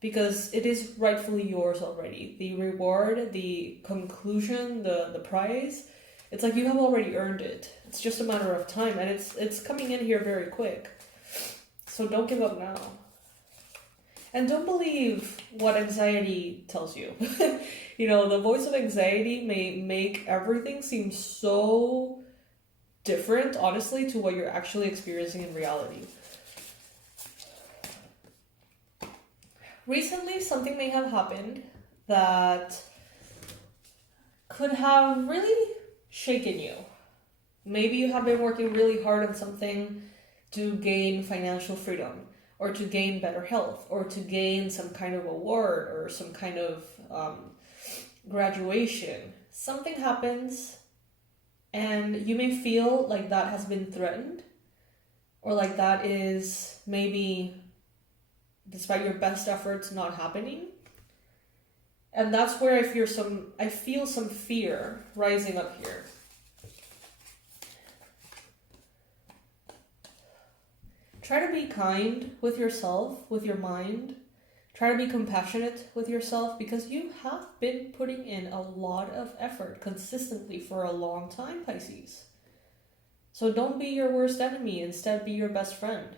Because it is rightfully yours already. The reward, the conclusion, the prize, it's like you have already earned it. It's just a matter of time, and it's coming in here very quick. So don't give up now. And don't believe what anxiety tells you. You know, the voice of anxiety may make everything seem so different, honestly, to what you're actually experiencing in reality. Recently, something may have happened that could have really shaken you. Maybe you have been working really hard on something to gain financial freedom, or to gain better health, or to gain some kind of award, or some kind of graduation. Something happens, and you may feel like that has been threatened, or like that is maybe, despite your best efforts, not happening. And that's where I feel some fear rising up here. Try to be kind with yourself, with your mind. Try to be compassionate with yourself, because you have been putting in a lot of effort consistently for a long time, Pisces. So don't be your worst enemy. Instead, be your best friend.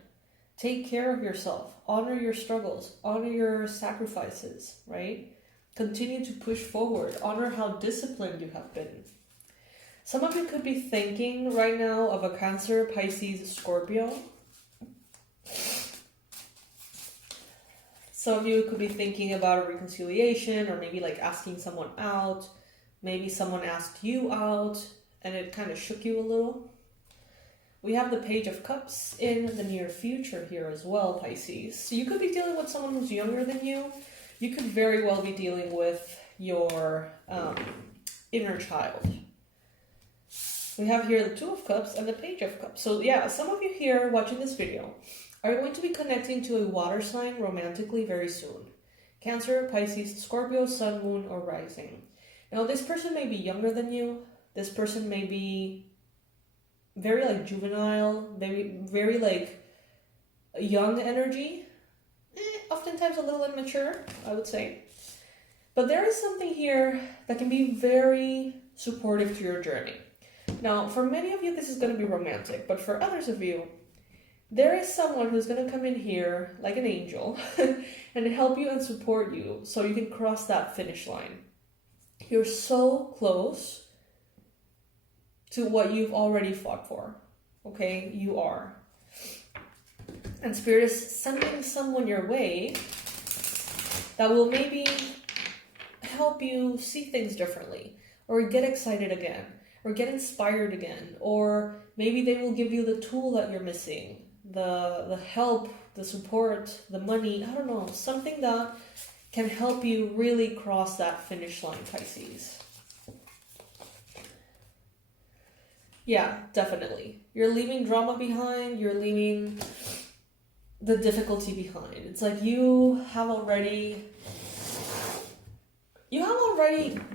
Take care of yourself. Honor your struggles. Honor your sacrifices, right? Continue to push forward. Honor how disciplined you have been. Some of you could be thinking right now of a Cancer, Pisces, Scorpio. Some of you could be thinking about a reconciliation, or maybe like asking someone out. Maybe someone asked you out and it kind of shook you a little. We have the Page of Cups in the near future here as well, Pisces. So you could be dealing with someone who's younger than you. You could very well be dealing with your inner child. We have here the Two of Cups and the Page of Cups. So yeah, some of you here watching this video are going to be connecting to a water sign romantically very soon. Cancer, Pisces, Scorpio, Sun, Moon, or Rising. Now this person may be younger than you. This person may be very like juvenile, very like young energy. Oftentimes a little immature, I would say. But there is something here that can be very supportive to your journey. Now, for many of you, this is going to be romantic, but for others of you, there is someone who's going to come in here like an angel and help you and support you so you can cross that finish line. You're so close to what you've already fought for. Okay? You are. And Spirit is sending someone your way that will maybe help you see things differently, or get excited again, or get inspired again, or maybe they will give you the tool that you're missing, the help, the support, the money, I don't know, something that can help you really cross that finish line, Pisces. Yeah, definitely. You're leaving drama behind, you're leaving the difficulty behind. It's like you have already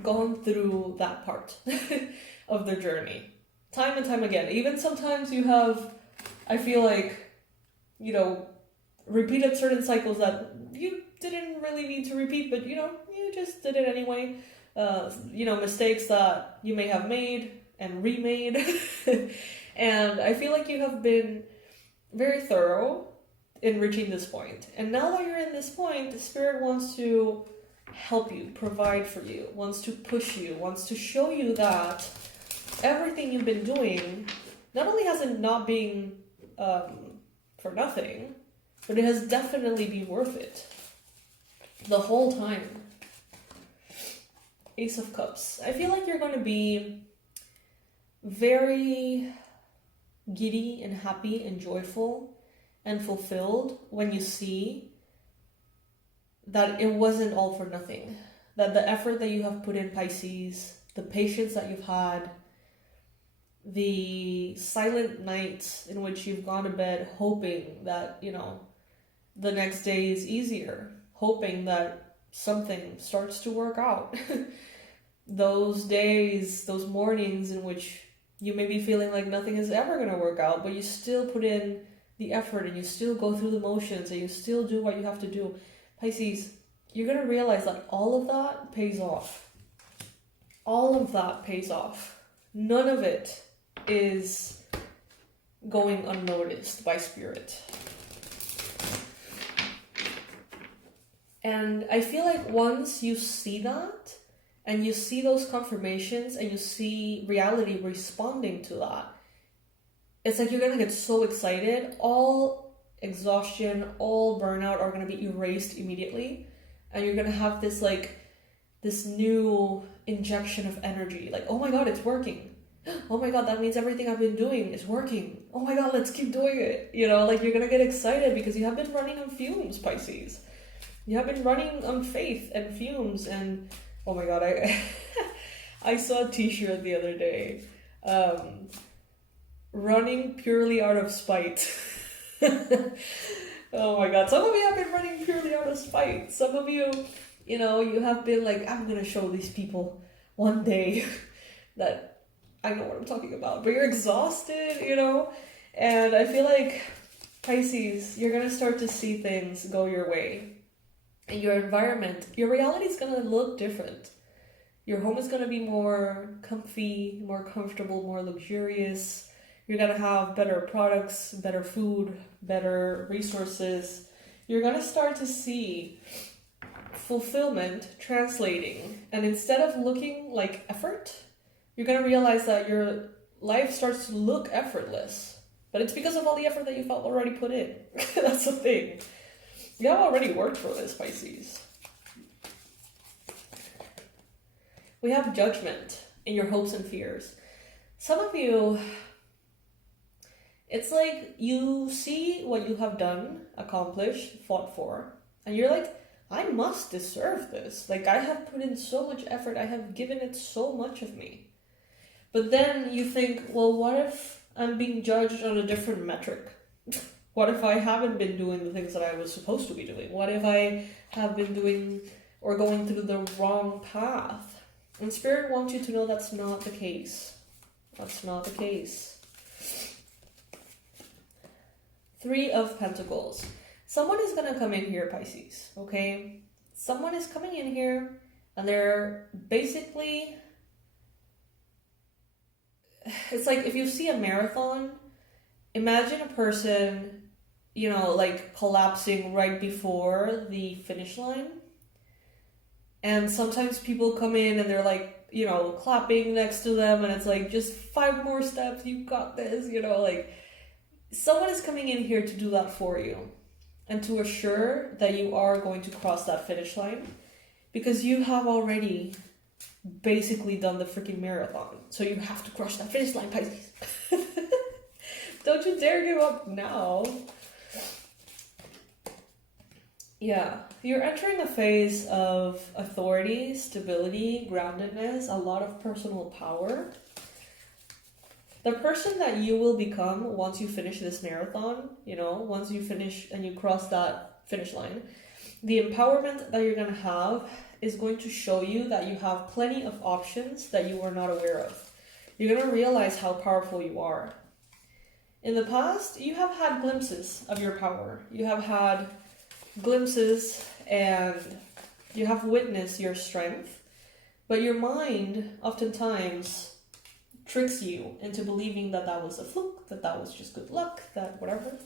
gone through that part of the journey. Time and time again. Even sometimes you have, I feel like, you know, repeated certain cycles that you didn't really need to repeat, but you know, you just did it anyway. Mistakes that you may have made and remade. And I feel like you have been very thorough in reaching this point. And now that you're in this point, the Spirit wants to help you, provide for you, wants to push you, wants to show you that everything you've been doing not only has it not been for nothing, but it has definitely been worth it the whole time. Ace of Cups. I feel like you're going to be very giddy and happy and joyful and fulfilled when you see that it wasn't all for nothing. That the effort that you have put in, Pisces, the patience that you've had, the silent nights in which you've gone to bed hoping that, you know, the next day is easier, hoping that something starts to work out. Those days, those mornings in which you may be feeling like nothing is ever going to work out, but you still put in the effort and you still go through the motions and you still do what you have to do. Pisces, you're going to realize that all of that pays off. All of that pays off. None of it is going unnoticed by spirit. And I feel like once you see that, and you see those confirmations, and you see reality responding to that, it's like you're going to get so excited. All exhaustion, all burnout are going to be erased immediately. And you're going to have this new injection of energy. Like, oh my God, it's working. Oh my God, that means everything I've been doing is working. Oh my God, let's keep doing it. You know, like you're going to get excited because you have been running on fumes, Pisces. You have been running on faith and fumes. And oh my God, I saw a t-shirt the other day. Running purely out of spite. Oh my God, some of you have been running purely out of spite. Some of you, you know, you have been like, I'm going to show these people one day that I know what I'm talking about. But you're exhausted, you know? And I feel like, Pisces, you're going to start to see things go your way. In your environment, your reality is going to look different. Your home is going to be more comfy, more comfortable, more luxurious. You're going to have better products, better food, better resources. You're going to start to see fulfillment translating. And instead of looking like effort, you're going to realize that your life starts to look effortless. But it's because of all the effort that you've already put in. That's the thing. You have already worked for this, Pisces. We have judgment in your hopes and fears. Some of you, it's like you see what you have done, accomplished, fought for, and you're like, I must deserve this. Like, I have put in so much effort, I have given it so much of me. But then you think, well, what if I'm being judged on a different metric? What if I haven't been doing the things that I was supposed to be doing? What if I have been doing or going through the wrong path? And Spirit wants you to know that's not the case. That's not the case. 3 of Pentacles. Someone is going to come in here, Pisces, okay? Someone is coming in here and they're basically... It's like if you see a marathon, imagine a person, you know, like collapsing right before the finish line. And sometimes people come in and they're like, you know, clapping next to them and it's like, just 5 more steps, you got this, you know, like someone is coming in here to do that for you and to assure that you are going to cross that finish line because you have already basically done the freaking marathon. So you have to cross that finish line, Pisces. Don't you dare give up now. Yeah, you're entering a phase of authority, stability, groundedness, a lot of personal power. The person that you will become once you finish this marathon, you know, once you finish and you cross that finish line, the empowerment that you're going to have is going to show you that you have plenty of options that you were not aware of. You're going to realize how powerful you are. In the past, you have had glimpses of your power. You have had glimpses and you have witnessed your strength, but your mind oftentimes tricks you into believing that that was a fluke, that that was just good luck, that whatever.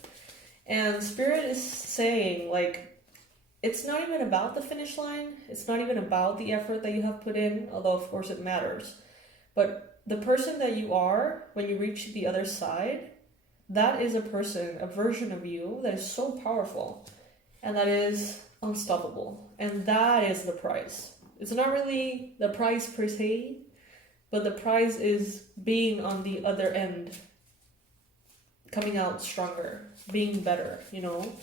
And Spirit is saying, like, it's not even about the finish line. It's not even about the effort that you have put in, although of course it matters. But the person that you are when you reach the other side, that is a person, a version of you that is so powerful and that is unstoppable. And that is the prize. It's not really the prize per se, but the prize is being on the other end, coming out stronger, being better, you know.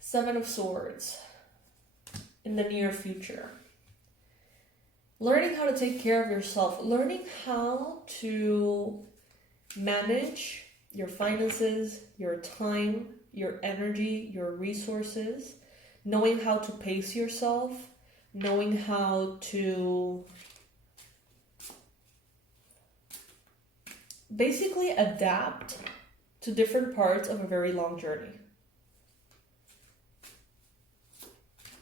7 of Swords in the near future. Learning how to take care of yourself, learning how to manage your finances, your time, your energy, your resources, knowing how to pace yourself, knowing how to basically adapt to different parts of a very long journey.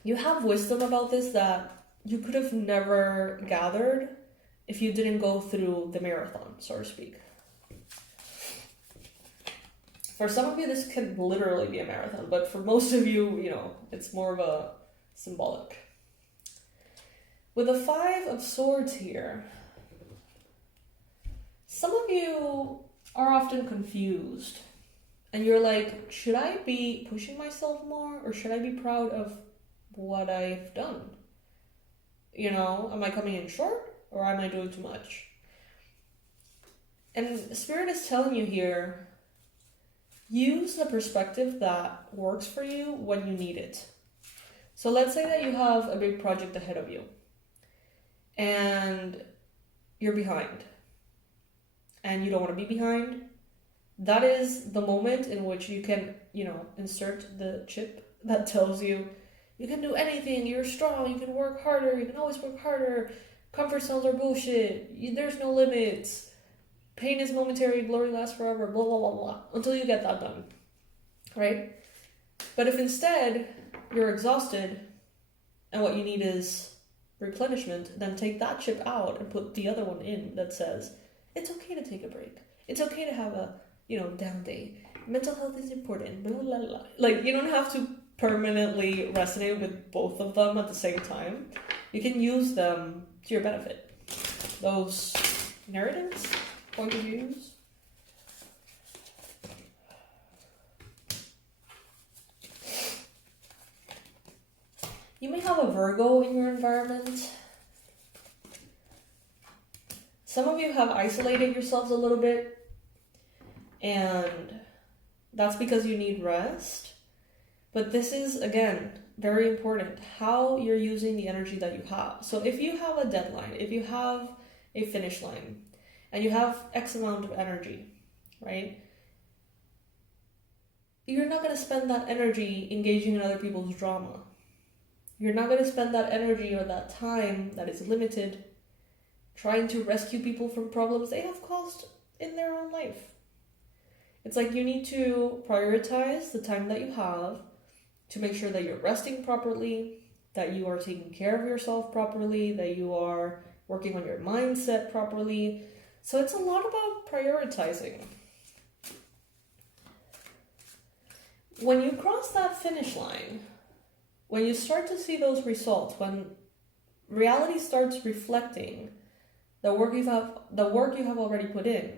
You have wisdom about this that you could have never gathered if you didn't go through the marathon, so to speak. For some of you, this can literally be a marathon, but for most of you, it's more of a symbolic. With the 5 of Swords here, some of you are often confused. And you're like, should I be pushing myself more, or should I be proud of what I've done? Am I coming in short, or am I doing too much? And Spirit is telling you here, use the perspective that works for you when you need it. So let's say that you have a big project ahead of you and you're behind and you don't want to be behind. That is the moment in which you can, insert the chip that tells you can do anything, you're strong, you can work harder, you can always work harder, comfort zones are bullshit, there's no limits. Pain is momentary, glory lasts forever, blah, blah, blah, blah, until you get that done, right? But if instead you're exhausted and what you need is replenishment, then take that chip out and put the other one in that says, it's okay to take a break. It's okay to have a, down day. Mental health is important, blah, blah, blah. Like, you don't have to permanently resonate with both of them at the same time. You can use them to your benefit. Those narratives, point of views. You may have a Virgo in your environment. Some of you have isolated yourselves a little bit, and that's because you need rest. But this is, again, very important, how you're using the energy that you have. So if you have a deadline, if you have a finish line, and you have X amount of energy, right? You're not going to spend that energy engaging in other people's drama. You're not going to spend that energy or that time that is limited trying to rescue people from problems they have caused in their own life. It's like you need to prioritize the time that you have to make sure that you're resting properly, that you are taking care of yourself properly, that you are working on your mindset properly. So it's a lot about prioritizing. When you cross that finish line, when you start to see those results, when reality starts reflecting the work you have already put in,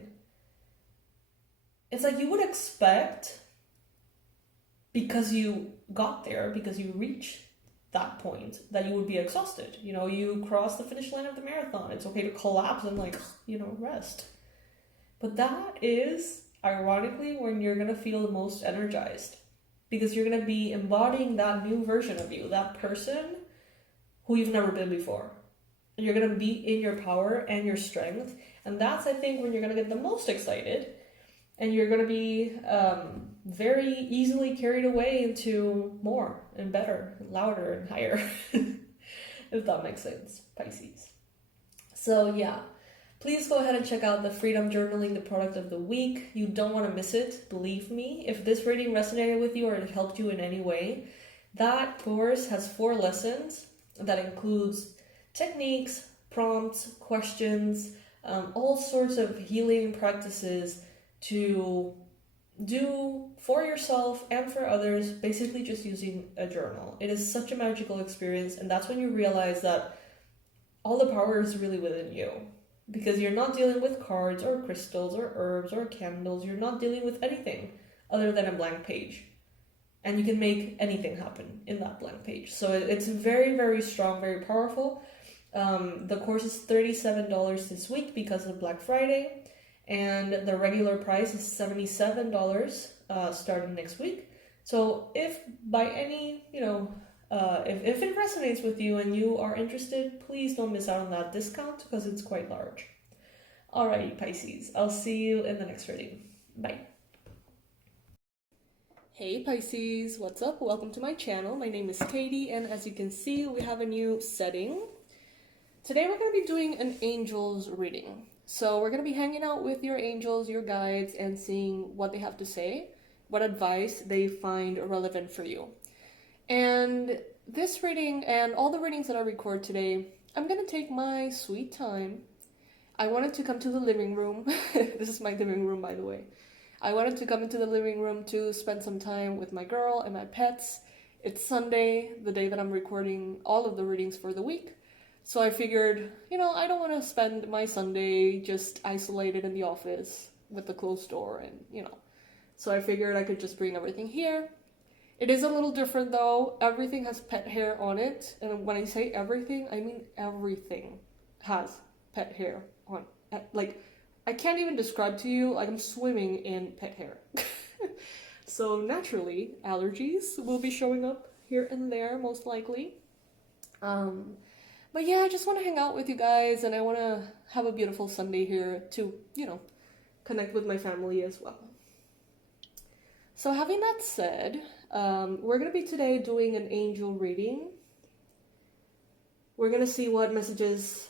it's like you would expect, because you got there, because you reached that point, that you would be exhausted. You cross the finish line of the marathon. It's okay to collapse and rest. But that is, ironically, when you're going to feel the most energized, because you're going to be embodying that new version of you, that person who you've never been before. And you're going to be in your power and your strength. And that's, I think, when you're going to get the most excited, and you're going to be very easily carried away into more and better and louder and higher, if that makes sense, Pisces. So yeah, please go ahead and check out the Freedom Journaling, the product of the week. You don't want to miss it, believe me. If this reading resonated with you or it helped you in any way, that course has 4 lessons that includes techniques, prompts, questions, all sorts of healing practices to do for yourself and for others, basically just using a journal. It is such a magical experience, and that's when you realize that all the power is really within you, because you're not dealing with cards or crystals or herbs or candles. You're not dealing with anything other than a blank page, and you can make anything happen in that blank page. So it's very, very strong, very powerful. The course is $37 this week because of Black Friday. And the regular price is $77 starting next week. So if by any, if it resonates with you and you are interested, please don't miss out on that discount because it's quite large. Alrighty, Pisces. I'll see you in the next reading. Bye. Hey Pisces, what's up? Welcome to my channel. My name is Katie, and as you can see, we have a new setting. Today we're going to be doing an angels reading. So we're going to be hanging out with your angels, your guides, and seeing what they have to say, what advice they find relevant for you. And this reading and all the readings that I record today, I'm going to take my sweet time. I wanted to come to the living room. This is my living room, by the way. I wanted to come into the living room to spend some time with my girl and my pets. It's Sunday, the day that I'm recording all of the readings for the week. So I figured, I don't want to spend my Sunday just isolated in the office with the closed door and. So I figured I could just bring everything here. It is a little different though. Everything has pet hair on it. And when I say everything, I mean everything has pet hair on it. I can't even describe to you, I'm swimming in pet hair. So naturally, allergies will be showing up here and there, most likely. But yeah, I just want to hang out with you guys, and I want to have a beautiful Sunday here to, connect with my family as well. So having that said, we're going to be today doing an angel reading. We're going to see what messages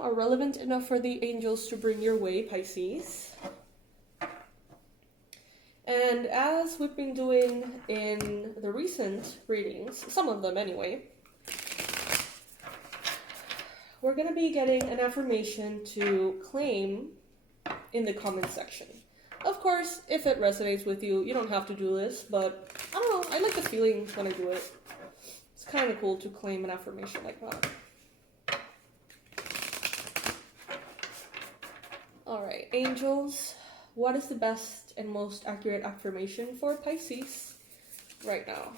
are relevant enough for the angels to bring your way, Pisces. And as we've been doing in the recent readings, some of them anyway, we're going to be getting an affirmation to claim in the comment section. Of course, if it resonates with you, you don't have to do this, but I don't know, I like the feeling when I do it. It's kind of cool to claim an affirmation like that. Alright, angels, what is the best and most accurate affirmation for Pisces right now?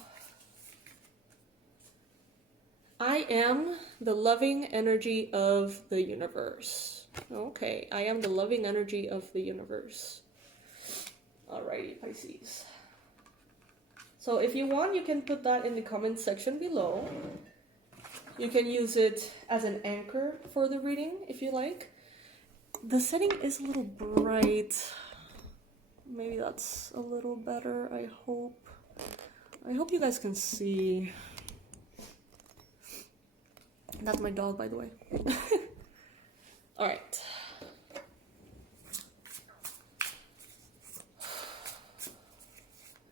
I am the loving energy of the universe. Okay, I am the loving energy of the universe. Alrighty, Pisces. So if you want, you can put that in the comment section below. You can use it as an anchor for the reading if you like. The setting is a little bright. Maybe that's a little better, I hope. I hope you guys can see. That's my dog, by the way. Alright.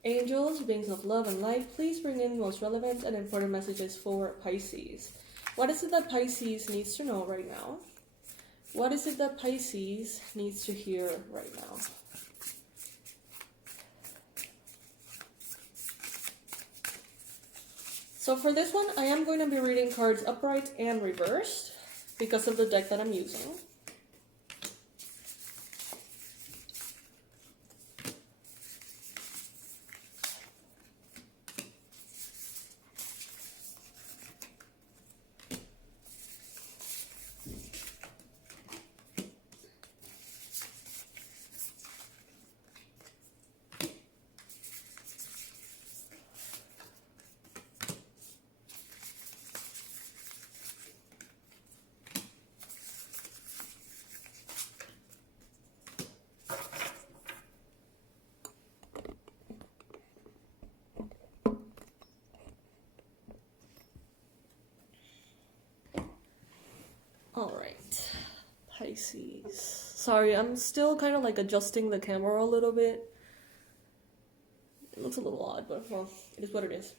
Angels, beings of love and light, please bring in the most relevant and important messages for Pisces. What is it that Pisces needs to know right now? What is it that Pisces needs to hear right now? So for this one, I am going to be reading cards upright and reversed because of the deck that I'm using. Alright, Pisces. Sorry, I'm still kind of adjusting the camera a little bit. It looks a little odd, but well, it is what it is.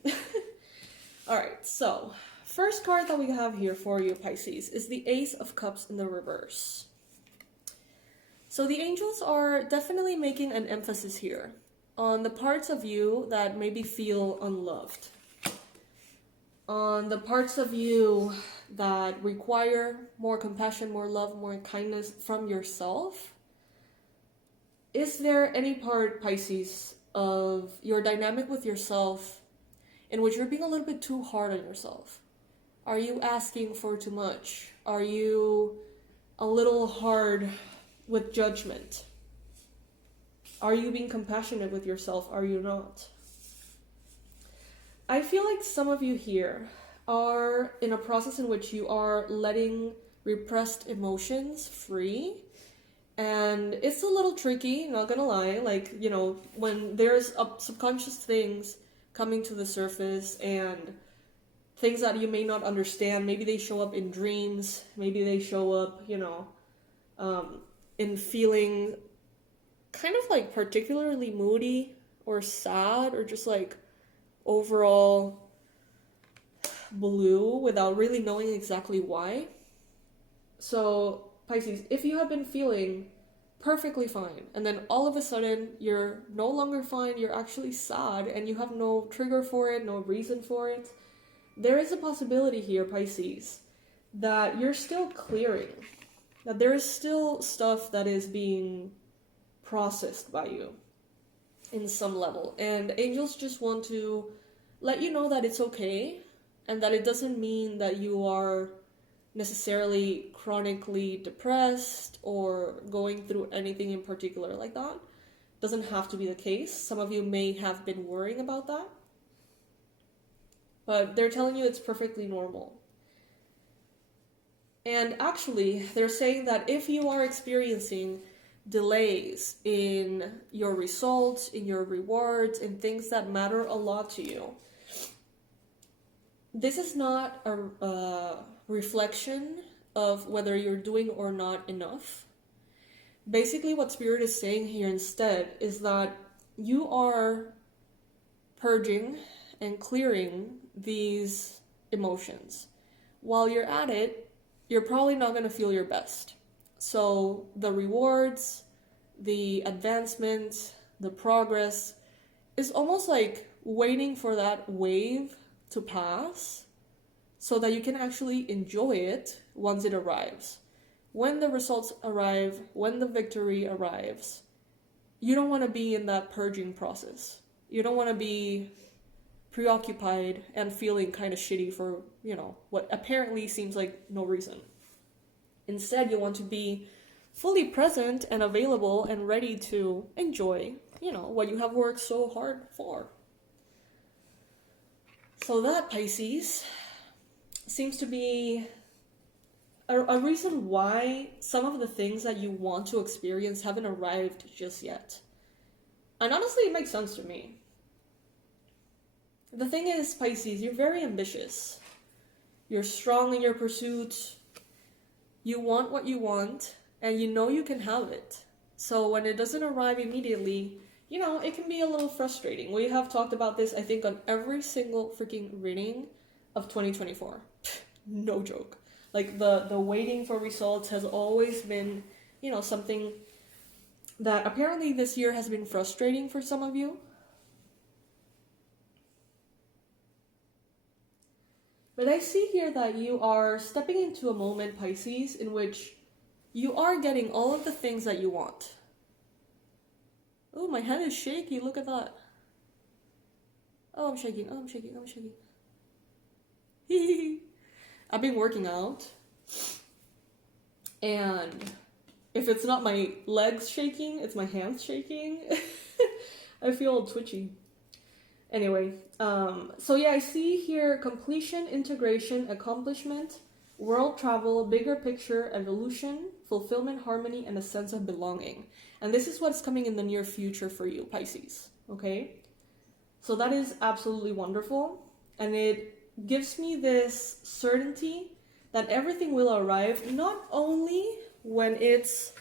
Alright, so first card that we have here for you, Pisces, is the Ace of Cups in the reverse. So the angels are definitely making an emphasis here on the parts of you that maybe feel unloved. On the parts of you that require more compassion, more love, more kindness from yourself. Is there any part, Pisces, of your dynamic with yourself in which you're being a little bit too hard on yourself? Are you asking for too much? Are you a little hard with judgment? Are you being compassionate with yourself? Are you not? I feel like some of you here are in a process in which you are letting repressed emotions free, And it's a little tricky, not gonna lie. Like, you know, when there's subconscious things coming to the surface and things that you may not understand, maybe they show up in dreams, maybe they show up, you know, in feeling kind of like particularly moody or sad or just like overall blue without really knowing exactly why. So, Pisces, if you have been feeling perfectly fine and then all of a sudden you're no longer fine, you're actually sad and you have no trigger for it, no reason for it, there is a possibility here, Pisces, that you're still clearing, that there is still stuff that is being processed by you in some level. And angels just want to let you know that it's okay and that it doesn't mean that you are necessarily chronically depressed or going through anything in particular like that. Doesn't have to be the case. Some of you may have been worrying about that. But they're telling you it's perfectly normal. And actually, they're saying that if you are experiencing delays in your results, in your rewards, in things that matter a lot to you, this is not a reflection of whether you're doing or not enough. Basically, what Spirit is saying here instead is that you are purging and clearing these emotions. While you're at it, you're probably not going to feel your best. So the rewards, the advancement, the progress is almost like waiting for that wave to pass so that you can actually enjoy it once it arrives. When the results arrive, when the victory arrives, you don't want to be in that purging process. You don't want to be preoccupied and feeling kind of shitty for, you know, what apparently seems like no reason. Instead, you want to be fully present and available and ready to enjoy, you know, what you have worked so hard for. So that, Pisces, seems to be a reason why some of the things that you want to experience haven't arrived just yet. And honestly, it makes sense to me. The thing is, Pisces, you're very ambitious. You're strong in your pursuits. You want what you want, and you know you can have it. So when it doesn't arrive immediately, you know, it can be a little frustrating. We have talked about this, I think, on every single freaking reading of 2024. No joke. Like, the waiting for results has always been, you know, something that apparently this year has been frustrating for some of you. But I see here that you are stepping into a moment, Pisces, in which you are getting all of the things that you want. Oh, my hand is shaky. Look at that. Oh, I'm shaking. Oh, I'm shaking. I'm shaking. I've been working out. And if it's not my legs shaking, it's my hands shaking. I feel all twitchy. Anyway, so yeah, I see here completion, integration, accomplishment, world travel, bigger picture, evolution, fulfillment, harmony, and a sense of belonging. And this is what's coming in the near future for you, Pisces, okay? So that is absolutely wonderful. And it gives me this certainty that everything will arrive, not only when it's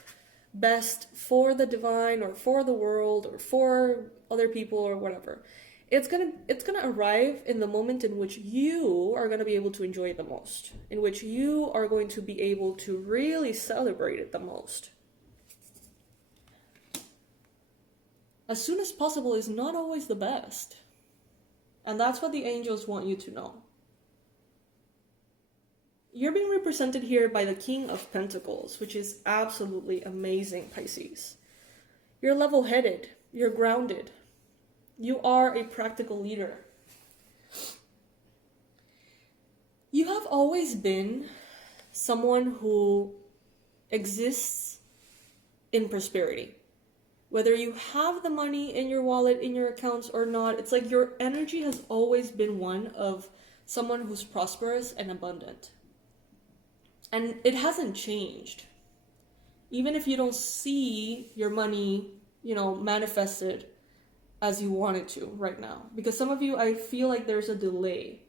best for the divine or for the world or for other people or whatever. It's gonna arrive in the moment in which you are gonna be able to enjoy it the most, in which you are going to be able to really celebrate it the most. As soon as possible is not always the best. And that's what the angels want you to know. You're being represented here by the King of Pentacles, which is absolutely amazing, Pisces. You're level-headed. You're grounded. You are a practical leader. You have always been someone who exists in prosperity. Whether you have the money in your wallet, in your accounts or not, it's like your energy has always been one of someone who's prosperous and abundant. And it hasn't changed. even if you don't see your money, manifested as you want it to right now. Because some of you, I feel like there's a delay.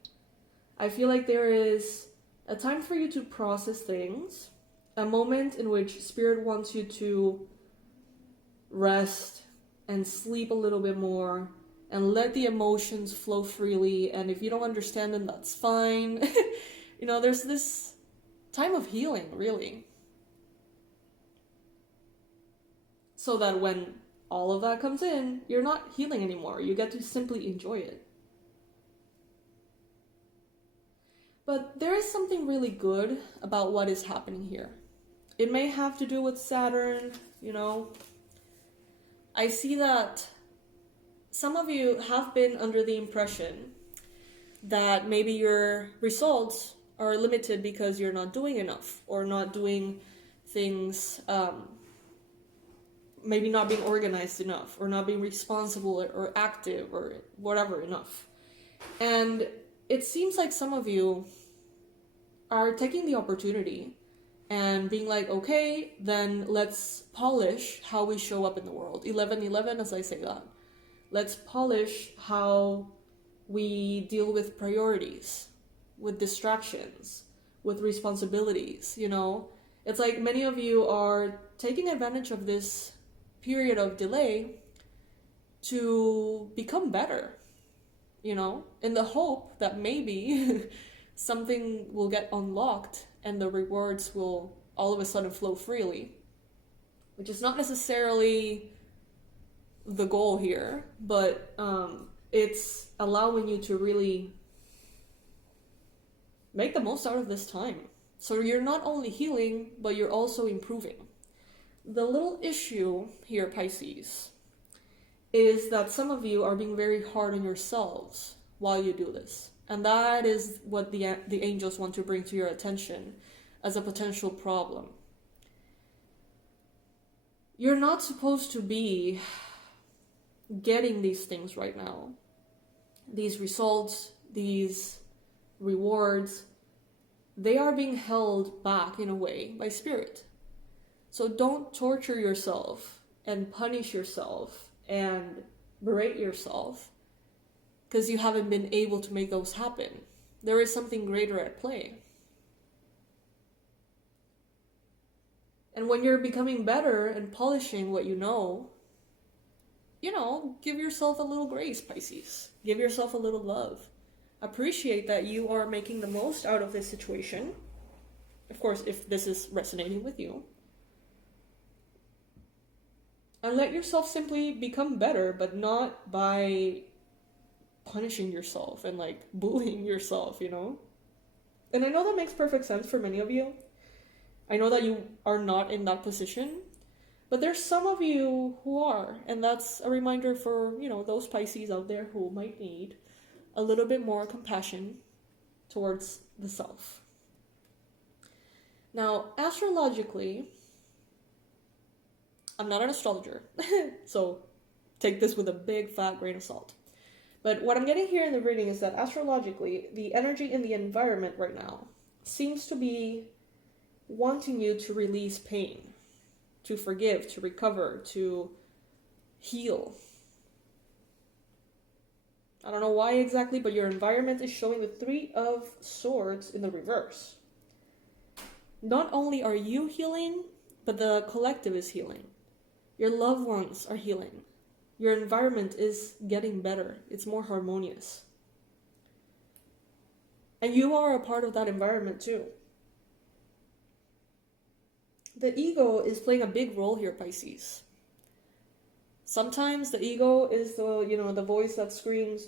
I feel like there is a time for you to process things, a moment in which Spirit wants you to rest and sleep a little bit more and let the emotions flow freely. And if you don't understand them, that's fine. There's this time of healing, really. So that when all of that comes in, you're not healing anymore. You get to simply enjoy it. But there is something really good about what is happening here. It may have to do with Saturn, I see that some of you have been under the impression that maybe your results are limited because you're not doing enough, or not doing things, maybe not being organized enough, or not being responsible or active or whatever enough. And it seems like some of you are taking the opportunity and being like, okay, then let's polish how we show up in the world. 11-11, as I say that. Let's polish how we deal with priorities, with distractions, with responsibilities, It's like many of you are taking advantage of this period of delay to become better, in the hope that maybe something will get unlocked and the rewards will all of a sudden flow freely, which is not necessarily the goal here, but it's allowing you to really make the most out of this time. So you're not only healing, but you're also improving. The little issue here, Pisces, is that some of you are being very hard on yourselves while you do this. And that is what the angels want to bring to your attention as a potential problem. You're not supposed to be getting these things right now. These results, these rewards, they are being held back in a way by Spirit. So don't torture yourself and punish yourself and berate yourself because you haven't been able to make those happen. There is something greater at play. And when you're becoming better and polishing what you know, give yourself a little grace, Pisces. Give yourself a little love. Appreciate that you are making the most out of this situation. Of course, if this is resonating with you. And let yourself simply become better, but not by punishing yourself and bullying yourself, And I know that makes perfect sense for many of you. I know that you are not in that position, but there's some of you who are, and that's a reminder for, those Pisces out there who might need a little bit more compassion towards the self. Now, astrologically, I'm not an astrologer, so take this with a big fat grain of salt. But what I'm getting here in the reading is that astrologically, the energy in the environment right now seems to be wanting you to release pain, to forgive, to recover, to heal. I don't know why exactly, but your environment is showing the 3 of Swords in the reverse. Not only are you healing, but the collective is healing. Your loved ones are healing. Your environment is getting better. It's more harmonious. And you are a part of that environment too. The ego is playing a big role here, Pisces. Sometimes the ego is the voice that screams,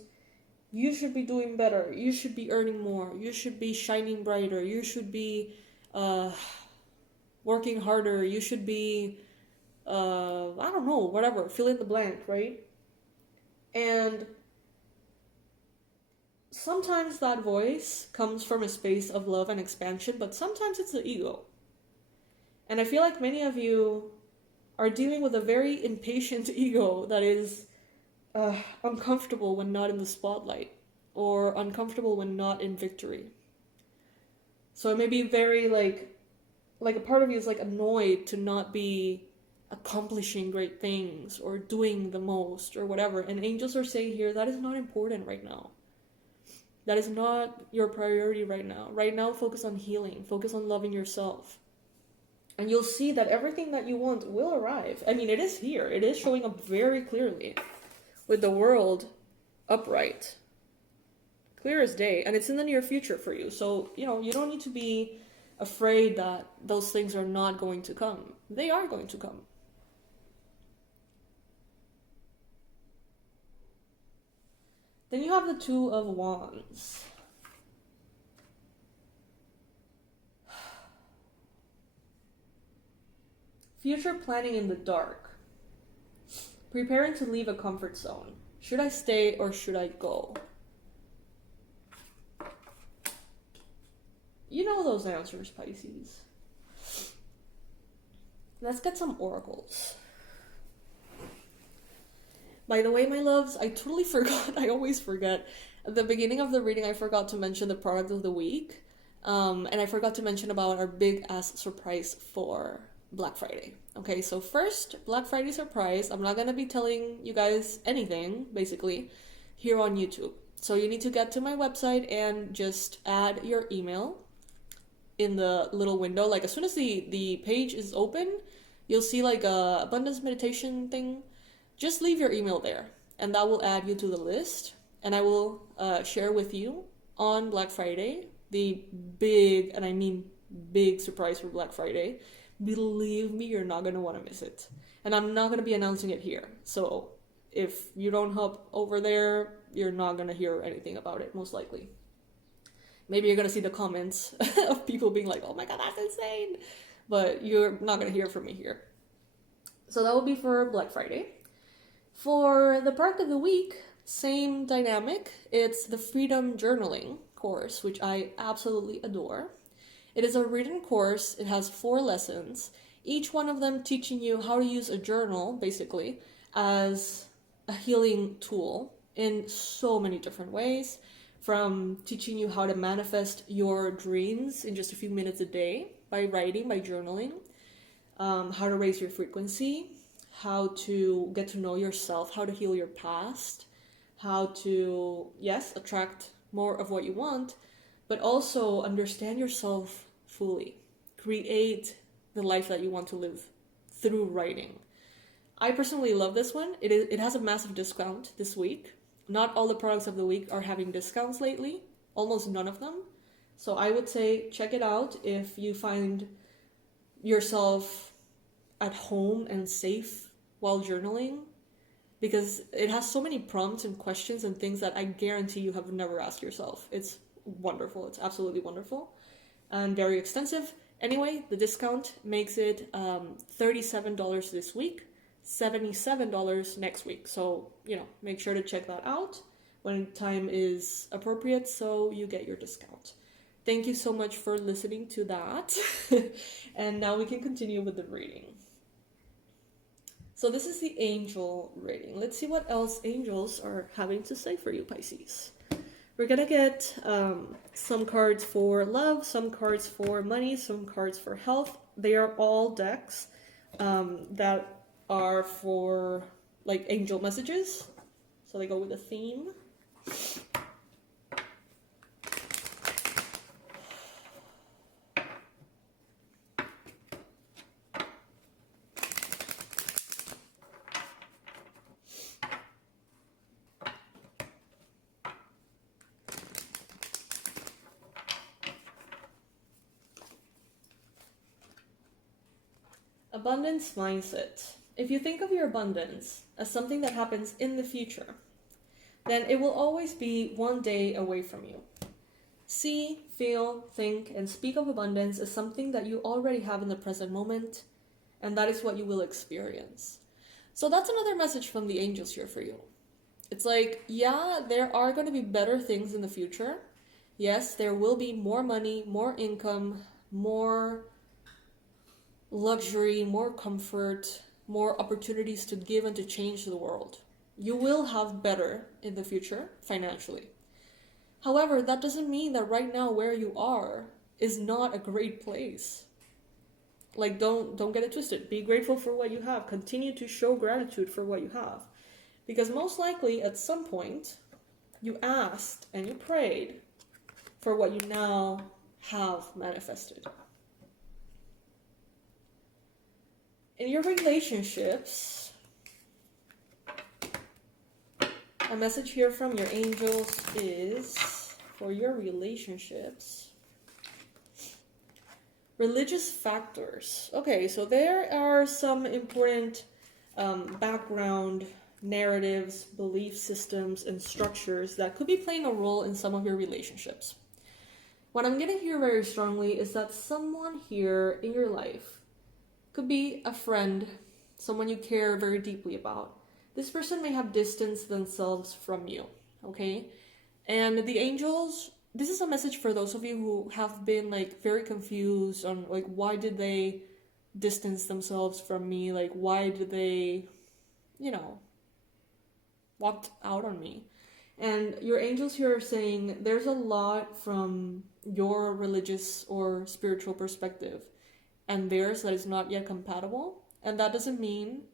you should be doing better, you should be earning more, you should be shining brighter, you should be working harder, you should be, I don't know, whatever, fill in the blank, right? And sometimes that voice comes from a space of love and expansion, but sometimes it's the ego. And I feel like many of you are dealing with a very impatient ego that is uncomfortable when not in the spotlight, or uncomfortable when not in victory. So it may be very like a part of you is like annoyed to not be accomplishing great things or doing the most or whatever. And angels are saying here that is not important right now. That is not your priority right now. Right now, focus on healing, focus on loving yourself. And you'll see that everything that you want will arrive. I mean, it is here. It is showing up very clearly with the world upright. Clear as day. And it's in the near future for you. So, you don't need to be afraid that those things are not going to come. They are going to come. Then you have the Two of Wands. Future planning in the dark. Preparing to leave a comfort zone. Should I stay or should I go? You know those answers, Pisces. Let's get some oracles. By the way, my loves, I totally forgot. I always forget. At the beginning of the reading, I forgot to mention the product of the week. And I forgot to mention about our big ass surprise for Black Friday. Okay, so first, Black Friday surprise. I'm not going to be telling you guys anything, basically, here on YouTube. So you need to get to my website and just add your email in the little window. Like as soon as the page is open, you'll see like a abundance meditation thing. Just leave your email there and that will add you to the list. And I will share with you on Black Friday the big, and I mean big surprise for Black Friday. Believe me, you're not going to want to miss it. And I'm not going to be announcing it here. So if you don't hop over there, you're not going to hear anything about it, most likely. Maybe you're going to see the comments of people being like, oh my God, that's insane. But you're not going to hear from me here. So that will be for Black Friday. For the product of the week, same dynamic. It's the Freedom Journaling course, which I absolutely adore. It is a written course. It has 4 lessons, each one of them teaching you how to use a journal, basically, as a healing tool in so many different ways, from teaching you how to manifest your dreams in just a few minutes a day by writing, by journaling, how to raise your frequency, how to get to know yourself, how to heal your past, how to, yes, attract more of what you want, but also understand yourself fully. Create the life that you want to live through writing. I personally love this one. It has a massive discount this week. Not all the products of the week are having discounts lately. Almost none of them. So I would say check it out if you find yourself at home and safe while journaling, because it has so many prompts and questions and things that I guarantee you have never asked yourself. It's wonderful. It's absolutely wonderful and very extensive. Anyway, the discount makes it $37 this week, $77 next week. So, make sure to check that out when time is appropriate so you get your discount. Thank you so much for listening to that. And now we can continue with the reading. So this is the angel reading. Let's see what else angels are having to say for you, Pisces. We're gonna get some cards for love, some cards for money, some cards for health. They are all decks that are for like angel messages. So they go with a theme. Abundance mindset. If you think of your abundance as something that happens in the future, then it will always be one day away from you. See, feel, think, and speak of abundance as something that you already have in the present moment, and that is what you will experience. So that's another message from the angels here for you. It's like, yeah, there are going to be better things in the future. Yes, there will be more money, more income, more luxury, more comfort, more opportunities to give and to change the world. You will have better in the future financially. However, that doesn't mean that right now where you are is not a great place. Like, don't get it twisted. Be grateful for what you have. Continue to show gratitude for what you have. Because most likely, at some point, you asked and you prayed for what you now have manifested. In your relationships, a message here from your angels is, for your relationships, religious factors. Okay, so there are some important background narratives, belief systems, and structures that could be playing a role in some of your relationships. What I'm getting here very strongly is that someone here in your life could be a friend, someone you care very deeply about. This person may have distanced themselves from you, okay? And the angels, this is a message for those of you who have been like very confused on like, why did they distance themselves from me? Like, why did they, walked out on me? And your angels here are saying there's a lot from your religious or spiritual perspective and theirs that is not yet compatible. And that doesn't mean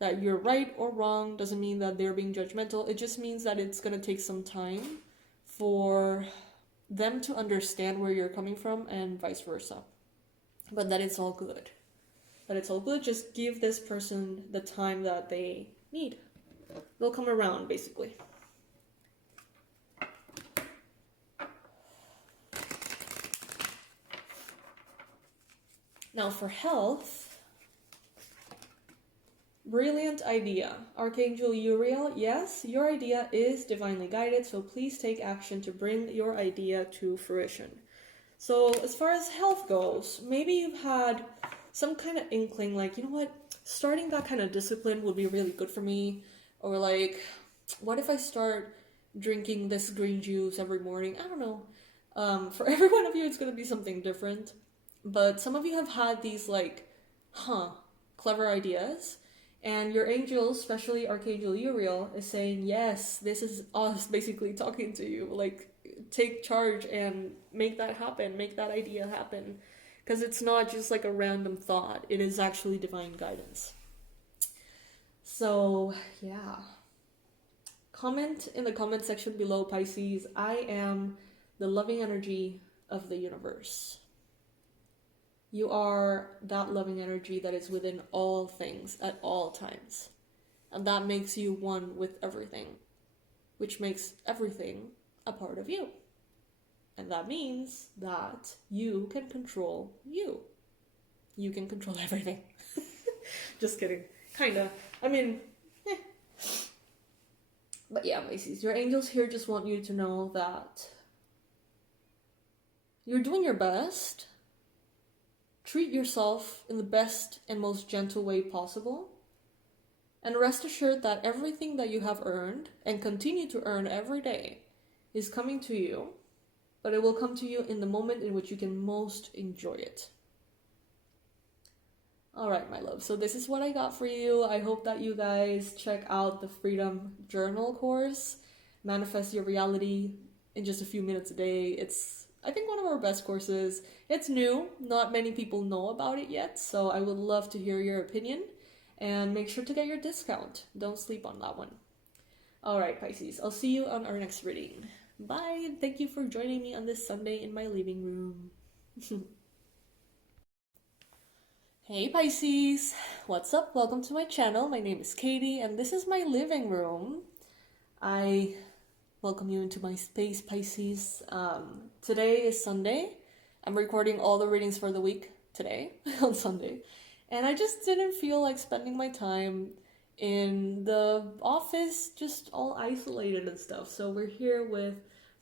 that you're right or wrong, doesn't mean that they're being judgmental. It just means that it's going to take some time for them to understand where you're coming from and vice versa. But that it's all good. That it's all good. Just give this person the time that they need. They'll come around, basically. Now for health, brilliant idea. Archangel Uriel, yes, your idea is divinely guided, so please take action to bring your idea to fruition. So as far as health goes, maybe you've had some kind of inkling, like, you know what, starting that kind of discipline would be really good for me. Or like, what if I start drinking this green juice every morning? I don't know. For every one of you, it's going to be something different. But some of you have had these like, clever ideas. And your angels, especially Archangel Uriel, is saying, yes, this is us basically talking to you. Like, take charge and make that happen. Make that idea happen. Because it's not just like a random thought. It is actually divine guidance. So, yeah. Comment in the comment section below, Pisces. I am the loving energy of the universe. You are that loving energy that is within all things at all times. And that makes you one with everything, which makes everything a part of you. And that means that you can control you. You can control everything. Just kidding. Kinda. I mean, But yeah, Pisces, your angels here just want you to know that you're doing your best. Treat yourself in the best and most gentle way possible. And rest assured that everything that you have earned and continue to earn every day is coming to you, but it will come to you in the moment in which you can most enjoy it. Alright, my love, so this is what I got for you. I hope that you guys check out the Freedom Journal course, Manifest Your Reality in just a few minutes a day. It's, I think, one of our best courses. It's new, not many people know about it yet, so I would love to hear your opinion. And make sure to get your discount. Don't sleep on that one. Alright, Pisces, I'll see you on our next reading. Bye, and thank you for joining me on this Sunday in my living room. Hey Pisces, what's up? Welcome to my channel. My name is Katie and this is my living room. I welcome you into my space, Pisces. Today is Sunday. I'm recording all the readings for the week today on Sunday. And I just didn't feel like spending my time in the office just all isolated and stuff. So we're here with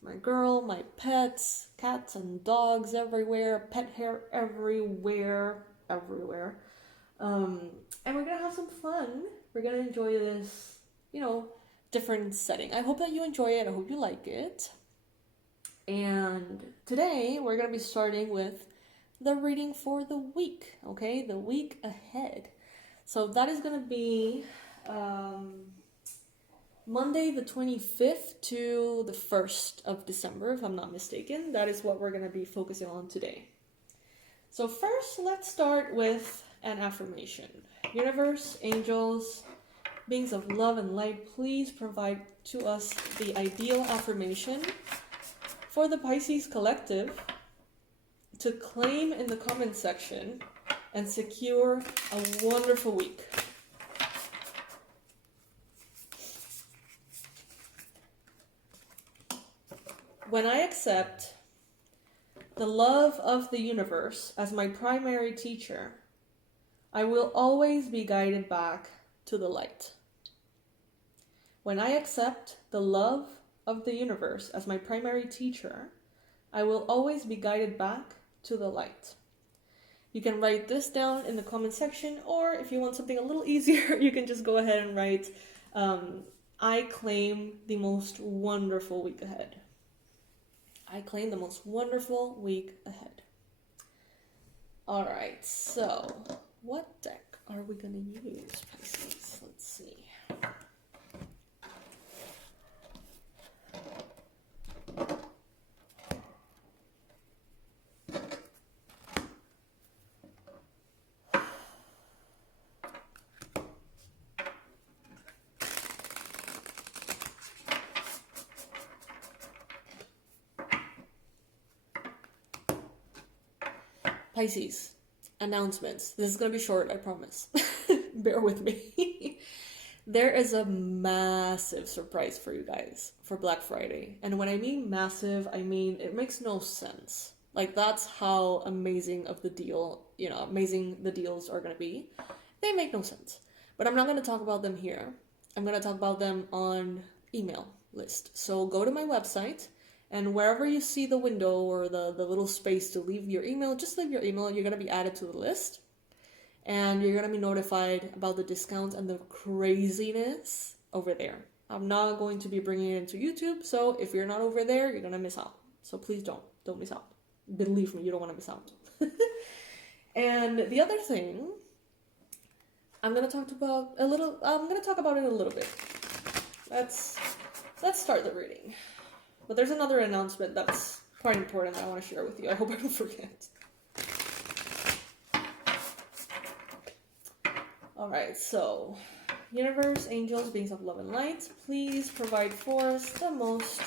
my girl, my pets, cats and dogs everywhere, pet hair everywhere. And we're gonna have some fun. We're gonna enjoy this, different setting. I hope that you enjoy it. I hope you like it. And today we're gonna be starting with the reading for the week, okay? The week ahead. So that is gonna be Monday the 25th to the 1st of December, if I'm not mistaken. That is what we're gonna be focusing on today. So first, let's start with an affirmation. Universe, angels, beings of love and light, please provide to us the ideal affirmation for the Pisces collective to claim in the comment section and secure a wonderful week. When I accept the love of the universe as my primary teacher, I will always be guided back to the light. When I accept the love of the universe as my primary teacher, I will always be guided back to the light. You can write this down in the comment section, or if you want something a little easier, you can just go ahead and write, I claim the most wonderful week ahead. I claim the most wonderful week ahead. Alright, so what deck are we going to use, Pisces? Let's see. Pisces, announcements. This is going to be short, I promise. Bear with me. There is a massive surprise for you guys for Black Friday. And when I mean massive, I mean it makes no sense. Like, that's how amazing of the deal, amazing the deals are going to be. They make no sense. But I'm not going to talk about them here. I'm going to talk about them on email list. So go to my website, and wherever you see the window or the little space to leave your email, just leave your email. You're going to be added to the list. And you're going to be notified about the discounts and the craziness over there. I'm not going to be bringing it into YouTube. So if you're not over there, you're going to miss out. So please don't miss out. Believe me, you don't want to miss out. And the other thing, I'm going to talk about it a little bit. Let's start the reading. But there's another announcement that's quite important that I want to share with you. I hope I don't forget. Alright, so universe, angels, beings of love and light, please provide for us the most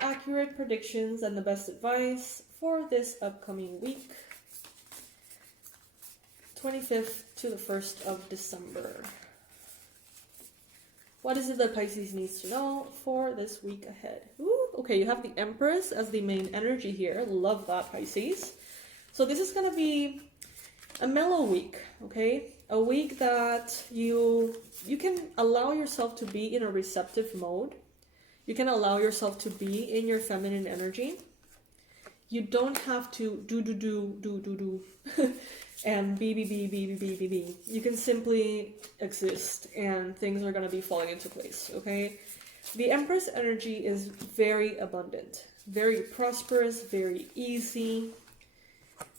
accurate predictions and the best advice for this upcoming week, 25th to the 1st of December. What is it that Pisces needs to know for this week ahead? Ooh, okay, you have the Empress as the main energy here. Love that, Pisces. So this is going to be a mellow week, okay? A week that you can allow yourself to be in a receptive mode. You can allow yourself to be in your feminine energy. You don't have to do and be. You can simply exist and things are going to be falling into place, okay? The Empress energy is very abundant, very prosperous, very easy.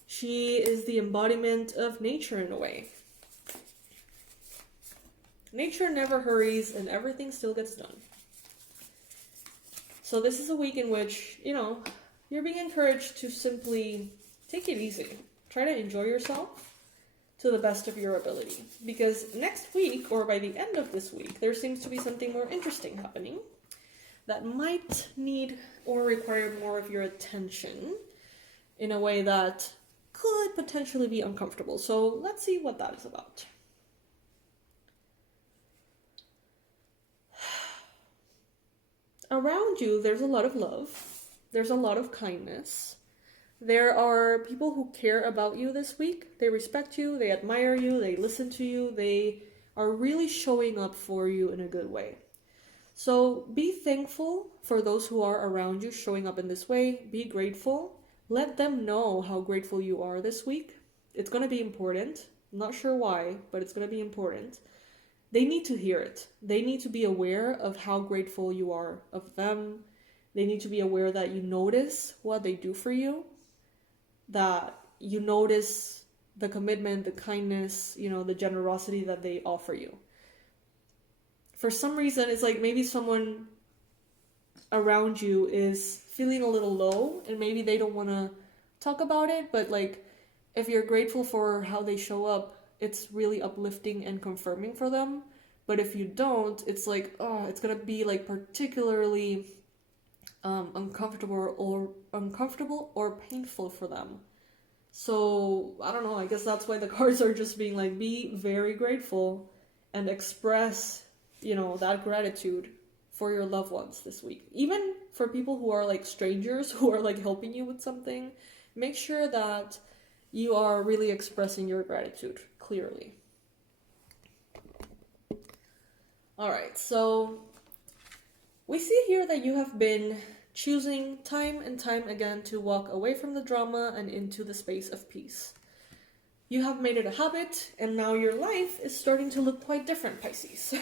She is the embodiment of nature in a way. Nature never hurries and everything still gets done. So this is a week in which, you're being encouraged to simply take it easy. Try to enjoy yourself to the best of your ability. Because next week, or by the end of this week, there seems to be something more interesting happening that might need or require more of your attention in a way that could potentially be uncomfortable. So let's see what that is about. Around you, there's a lot of love. There's a lot of kindness. There are people who care about you this week. They respect you, they admire you, they listen to you, they are really showing up for you in a good way. So be thankful for those who are around you showing up in this way. Be grateful. Let them know how grateful you are this week. It's going to be important. I'm not sure why, but it's going to be important. They need to hear it. They need to be aware of how grateful you are of them. They need to be aware that you notice what they do for you, that you notice the commitment, the kindness, the generosity that they offer you. For some reason, it's like maybe someone around you is feeling a little low and maybe they don't want to talk about it, but if you're grateful for how they show up, it's really uplifting and confirming for them. But if you don't, it's like, oh, it's gonna be like particularly uncomfortable or painful for them. So I don't know, I guess that's why the cards are just being like, be very grateful and express, that gratitude for your loved ones this week. Even for people who are like strangers who are like helping you with something, make sure that you are really expressing your gratitude clearly. All right, so we see here that you have been choosing time and time again to walk away from the drama and into the space of peace. You have made it a habit, and now your life is starting to look quite different, Pisces.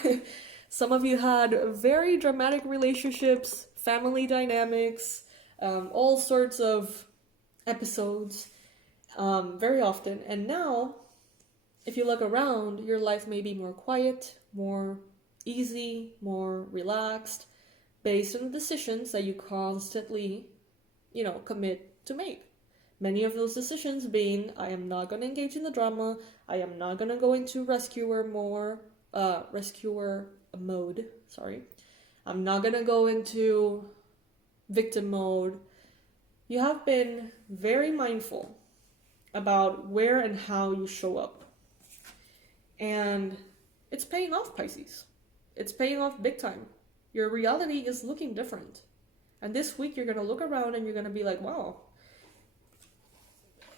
Some of you had very dramatic relationships, family dynamics, all sorts of episodes very often. And now, if you look around, your life may be more quiet, more easy, more relaxed, based on the decisions that you constantly, commit to make. Many of those decisions being, I am not going to engage in the drama, I am not going to go into rescuer mode, I'm not going to go into victim mode. You have been very mindful about where and how you show up. And it's paying off, Pisces. It's paying off big time. Your reality is looking different. And this week you're going to look around and you're going to be like, wow,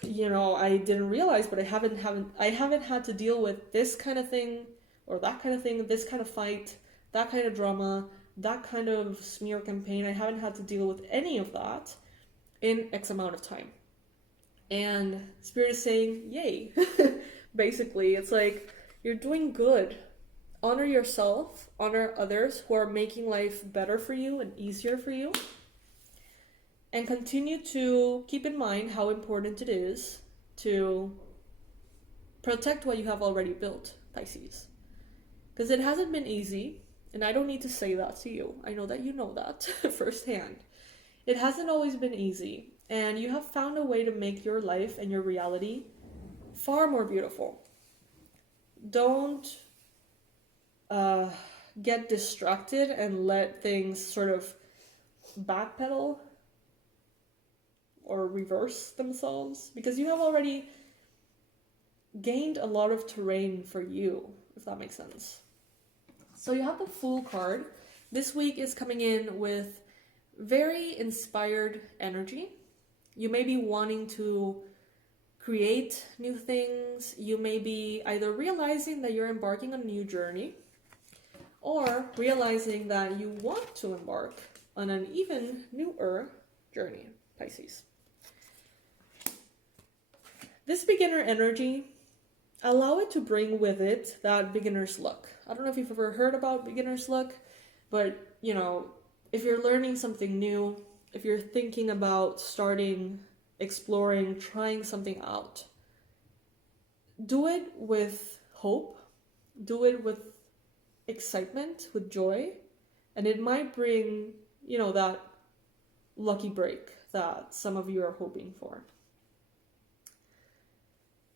I didn't realize, but I haven't had to deal with this kind of thing or that kind of thing, this kind of fight, that kind of drama, that kind of smear campaign. I haven't had to deal with any of that in X amount of time. And Spirit is saying, yay. Basically, it's like, you're doing good. Honor yourself, honor others who are making life better for you and easier for you. And continue to keep in mind how important it is to protect what you have already built, Pisces. Because it hasn't been easy, and I don't need to say that to you. I know that you know that firsthand. It hasn't always been easy, and you have found a way to make your life and your reality far more beautiful. Don't get distracted and let things sort of backpedal or reverse themselves, because you have already gained a lot of terrain for you, if that makes sense. So you have the Fool card. This week is coming in with very inspired energy. You may be wanting to create new things. You may be either realizing that you're embarking on a new journey, or realizing that you want to embark on an even newer journey, Pisces. This beginner energy, allow it to bring with it that beginner's luck. I don't know if you've ever heard about beginner's luck, but, if you're learning something new, if you're thinking about starting, exploring, trying something out, do it with hope, do it with excitement, with joy, and it might bring, that lucky break that some of you are hoping for.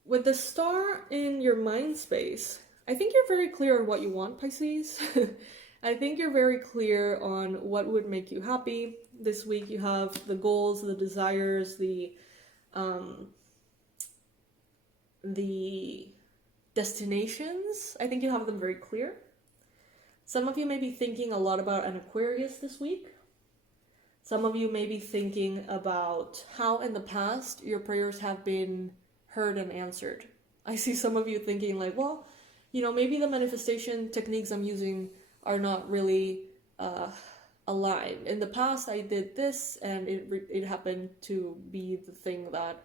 With the star in your mind space, I think you're very clear on what you want, Pisces. I think you're very clear on what would make you happy. This week you have the goals, the desires, the destinations. I think you have them very clear. Some of you may be thinking a lot about an Aquarius this week. Some of you may be thinking about how in the past your prayers have been heard and answered. I see some of you thinking like, well, maybe the manifestation techniques I'm using are not really aligned. In the past, I did this, and it happened to be the thing that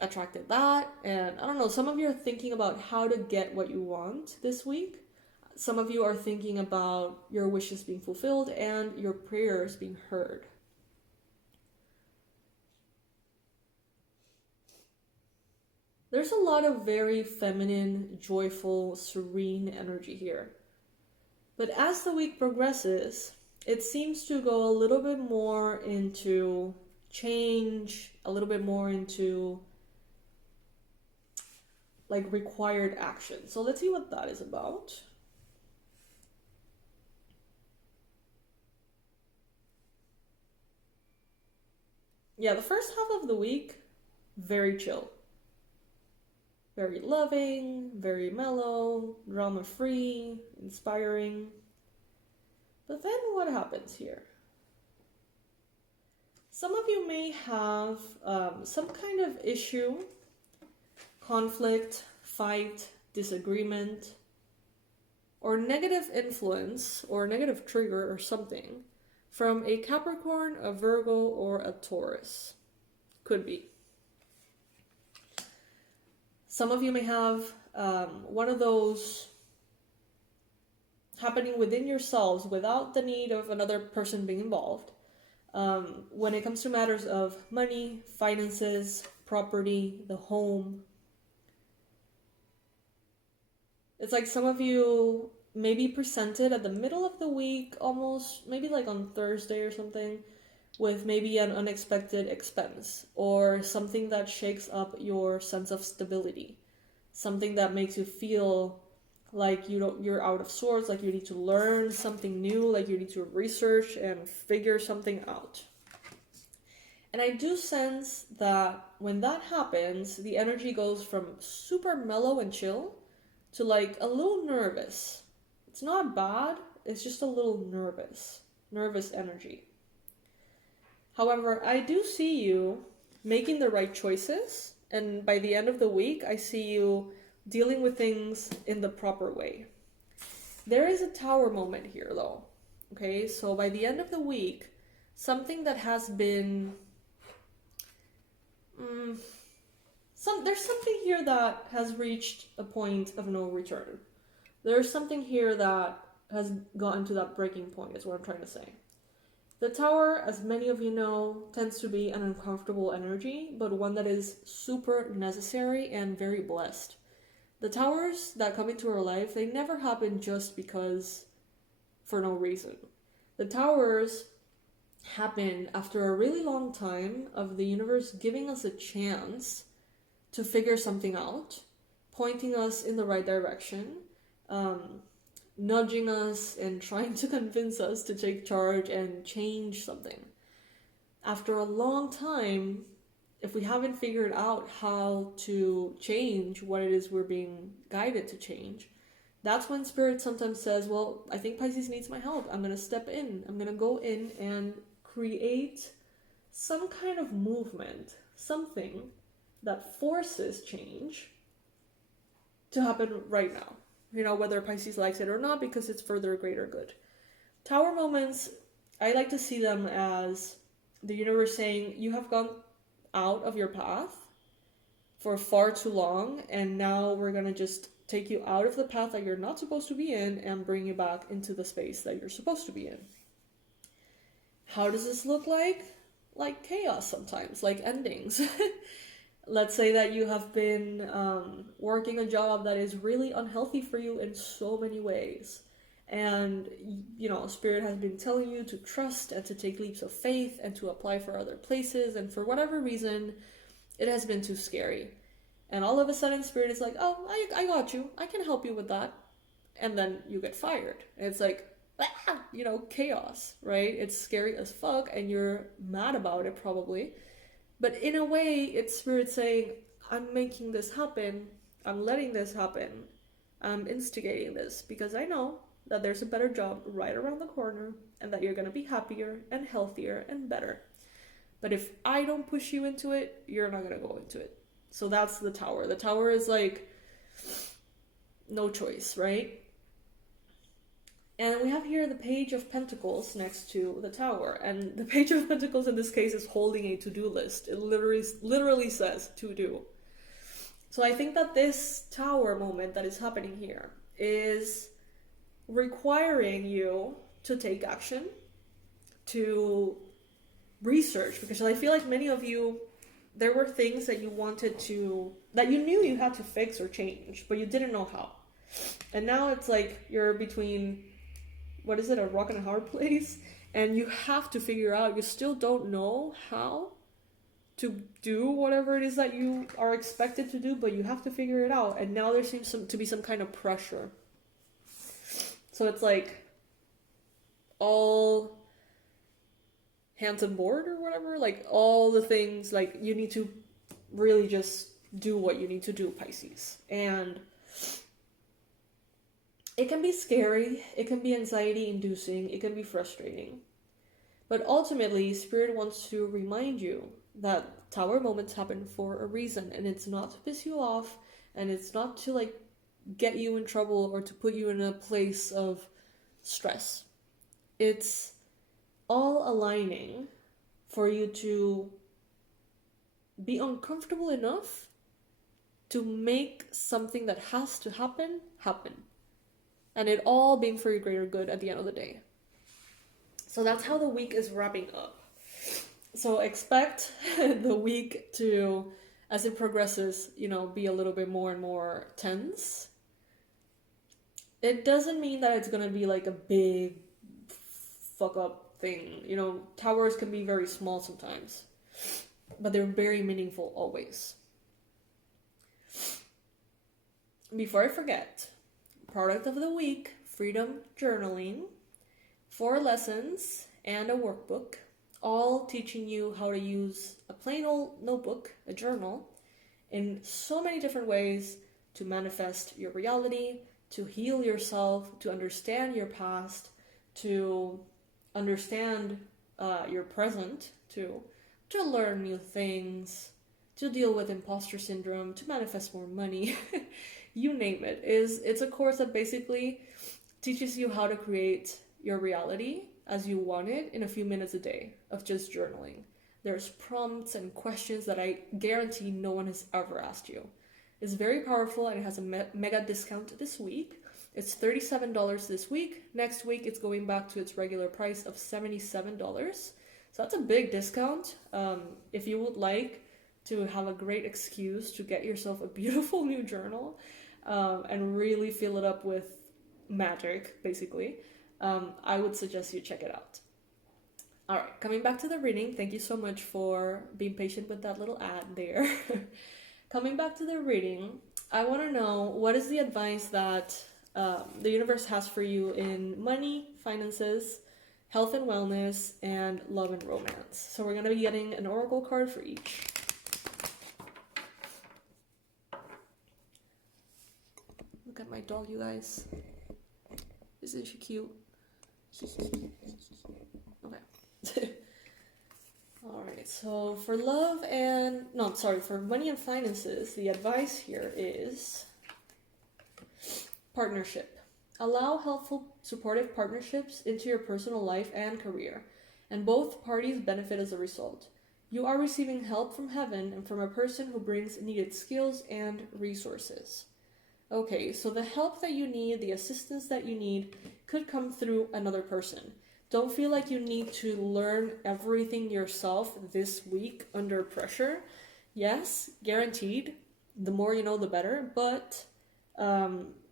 attracted that. And I don't know, some of you are thinking about how to get what you want this week. Some of you are thinking about your wishes being fulfilled and your prayers being heard. There's a lot of very feminine, joyful, serene energy here. But as the week progresses, it seems to go a little bit more into change, a little bit more into like required action. So let's see what that is about. Yeah, the first half of the week, very chill. Very loving, very mellow, drama-free, inspiring. But then what happens here? Some of you may have some kind of issue, conflict, fight, disagreement, or negative influence or negative trigger or something from a Capricorn, a Virgo, or a Taurus. Could be. Some of you may have one of those happening within yourselves without the need of another person being involved. When it comes to matters of money, finances, property, the home. It's like some of you may be presented at the middle of the week, almost maybe like on Thursday or something, with maybe an unexpected expense or something that shakes up your sense of stability, something that makes you feel like you're out of sorts, like you need to learn something new, like you need to research and figure something out. And I do sense that when that happens, the energy goes from super mellow and chill to like a little nervous. It's not bad, it's just a little nervous energy. However, I do see you making the right choices, and by the end of the week, I see you dealing with things in the proper way. There is a Tower moment here, though. Okay, so by the end of the week, something that has been... there's something here that has reached a point of no return. There's something here that has gotten to that breaking point, is what I'm trying to say. The Tower, as many of you know, tends to be an uncomfortable energy, but one that is super necessary and very blessed. The Towers that come into our life, they never happen just because for no reason. The Towers happen after a really long time of the universe giving us a chance to figure something out, pointing us in the right direction, nudging us and trying to convince us to take charge and change something. After a long time, if we haven't figured out how to change what it is we're being guided to change, that's when Spirit sometimes says, well, I think Pisces needs my help. I'm going to step in. I'm going to go in and create some kind of movement, something that forces change to happen right now. You know, whether Pisces likes it or not, because it's for their greater good. Tower moments, I like to see them as the universe saying, you have gone out of your path for far too long, and now we're going to just take you out of the path that you're not supposed to be in and bring you back into the space that you're supposed to be in. How does this look like? Like chaos sometimes, like endings. Let's say that you have been working a job that is really unhealthy for you in so many ways. And, you know, Spirit has been telling you to trust and to take leaps of faith and to apply for other places. And for whatever reason, it has been too scary. And all of a sudden, Spirit is like, oh, I got you. I can help you with that. And then you get fired. And it's like, you know, chaos, right? It's scary as fuck and you're mad about it probably. But in a way, it's Spirit saying, I'm making this happen. I'm letting this happen. I'm instigating this because I know that there's a better job right around the corner and that you're going to be happier and healthier and better. But if I don't push you into it, you're not going to go into it. So that's the Tower. The Tower is like no choice, right? And we have here the Page of Pentacles next to the Tower. And the Page of Pentacles in this case is holding a to-do list. It literally says to do. So I think that this Tower moment that is happening here is requiring you to take action, to research. Because I feel like many of you, there were things that you wanted to, that you knew you had to fix or change, but you didn't know how. And now it's like you're between... what is it, a rock and a hard place? And you have to figure out, you still don't know how to do whatever it is that you are expected to do, but you have to figure it out. And now there seems to be some kind of pressure. So it's like all hands on board or whatever, like all the things, like you need to really just do what you need to do, Pisces. And it can be scary, it can be anxiety inducing, it can be frustrating. But ultimately, Spirit wants to remind you that tower moments happen for a reason, and it's not to piss you off, and it's not to like get you in trouble or to put you in a place of stress. It's all aligning for you to be uncomfortable enough to make something that has to happen, happen. And it all being for your greater good at the end of the day. So that's how the week is wrapping up. So expect the week to, as it progresses, be a little bit more and more tense. It doesn't mean that it's going to be like a big fuck up thing. Towers can be very small sometimes, but they're very meaningful always. Before I forget, product of the week, freedom journaling, 4 lessons and a workbook, all teaching you how to use a plain old notebook, a journal, in so many different ways to manifest your reality, to heal yourself, to understand your past, to understand your present, to learn new things, to deal with imposter syndrome, to manifest more money, you name it. It's a course that basically teaches you how to create your reality as you want it in a few minutes a day of just journaling. There's prompts and questions that I guarantee no one has ever asked you. It's very powerful, and it has a mega discount this week. It's $37 this week. Next week, it's going back to its regular price of $77. So that's a big discount. If you would like to have a great excuse to get yourself a beautiful new journal and really fill it up with magic, basically, I would suggest you check it out. All right, coming back to the reading, thank you so much for being patient with that little ad there. Coming back to the reading, I want to know, what is the advice that the universe has for you in money, finances, health and wellness, and love and romance? So we're going to be getting an oracle card for each. Look at my dog, you guys. Isn't she cute? Okay. Alright, so for for money and finances, the advice here is partnership. Allow helpful, supportive partnerships into your personal life and career, and both parties benefit as a result. You are receiving help from heaven and from a person who brings needed skills and resources. Okay, so the help that you need, the assistance that you need, could come through another person. Don't feel like you need to learn everything yourself this week under pressure. Yes, guaranteed. The more you know, the better. But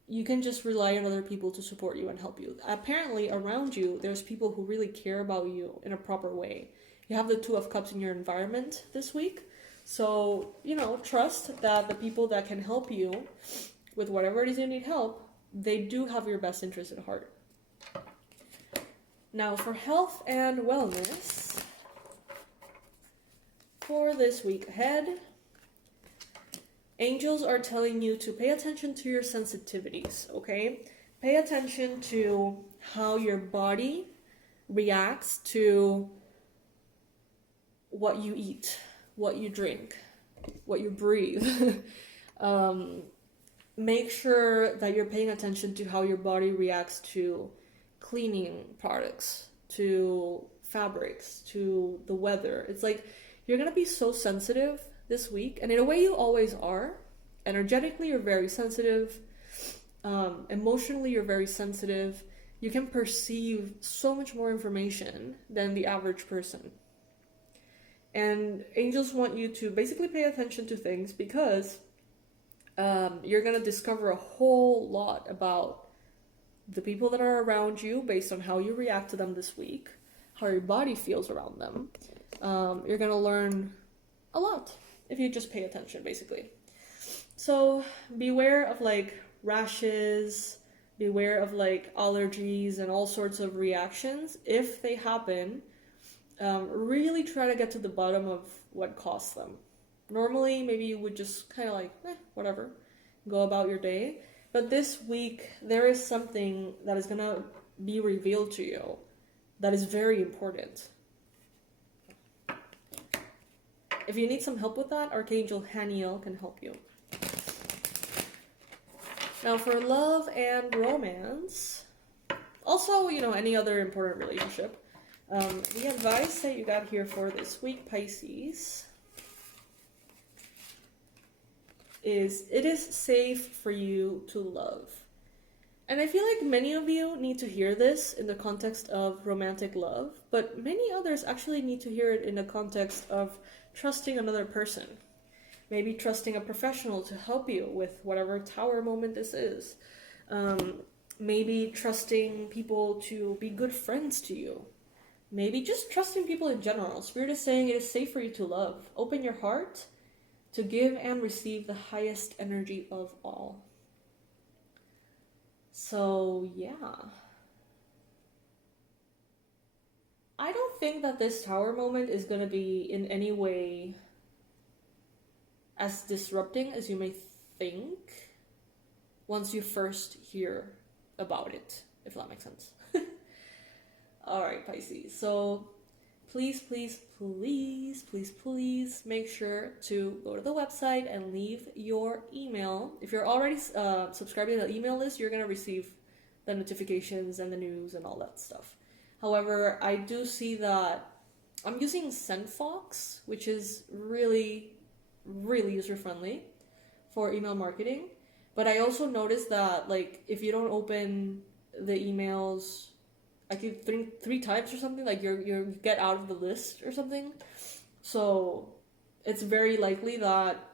you can just rely on other people to support you and help you. Apparently, around you, there's people who really care about you in a proper way. You have the Two of Cups in your environment this week. So, trust that the people that can help you with whatever it is you need help, they do have your best interest at heart. Now for health and wellness, for this week ahead, angels are telling you to pay attention to your sensitivities, okay? Pay attention to how your body reacts to what you eat, what you drink, what you breathe. Make sure that you're paying attention to how your body reacts to cleaning products, to fabrics, to the weather. It's like you're going to be so sensitive this week, and in a way you always are. Energetically, you're very sensitive. Emotionally, you're very sensitive. You can perceive so much more information than the average person. And angels want you to basically pay attention to things because you're going to discover a whole lot about the people that are around you based on how you react to them this week, how your body feels around them. You're going to learn a lot if you just pay attention, basically. So beware of like rashes, beware of like allergies and all sorts of reactions. If they happen, really try to get to the bottom of what caused them. Normally, maybe you would just kind of like, whatever, go about your day. But this week, there is something that is going to be revealed to you that is very important. If you need some help with that, Archangel Haniel can help you. Now for love and romance, also, any other important relationship, the advice that you got here for this week, Pisces, is it is safe for you to love. And I feel like many of you need to hear this in the context of romantic love, but many others actually need to hear it in the context of trusting another person. Maybe trusting a professional to help you with whatever tower moment this is. Maybe trusting people to be good friends to you. Maybe just trusting people in general. Spirit is saying it is safe for you to love. Open your heart to give and receive the highest energy of all. So, yeah. I don't think that this tower moment is going to be in any way as disrupting as you may think once you first hear about it, if that makes sense. Alright, Pisces. So, please make sure to go to the website and leave your email. If you're already subscribing to the email list, you're going to receive the notifications and the news and all that stuff. However, I do see that I'm using SendFox, which is really user-friendly for email marketing. But I also noticed that, like, if you don't open the emails like three times or something, like you get out of the list or something. So it's very likely that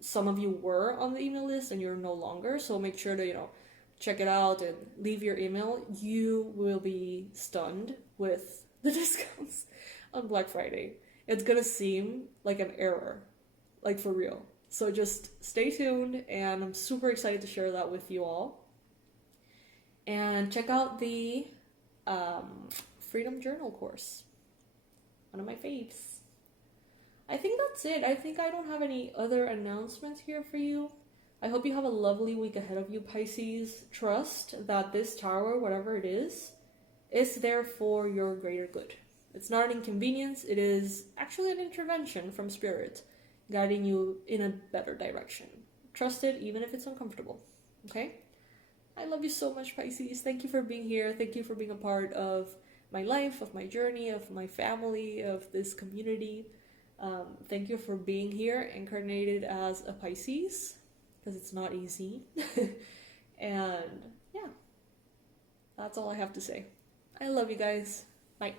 some of you were on the email list and you're no longer. So make sure to, check it out and leave your email. You will be stunned with the discounts on Black Friday. It's gonna seem like an error, like for real. So just stay tuned, and I'm super excited to share that with you all. And check out the Freedom Journal course. One of my faves. I think that's it. I think I don't have any other announcements here for you. I hope you have a lovely week ahead of you, Pisces. Trust that this tower, whatever it is there for your greater good. It's not an inconvenience. It is actually an intervention from Spirit, guiding you in a better direction. Trust it, even if it's uncomfortable. Okay? I love you so much, Pisces. Thank you for being here. Thank you for being a part of my life, of my journey, of my family, of this community. Thank you for being here, incarnated as a Pisces, because it's not easy. And yeah, that's all I have to say. I love you guys. Bye.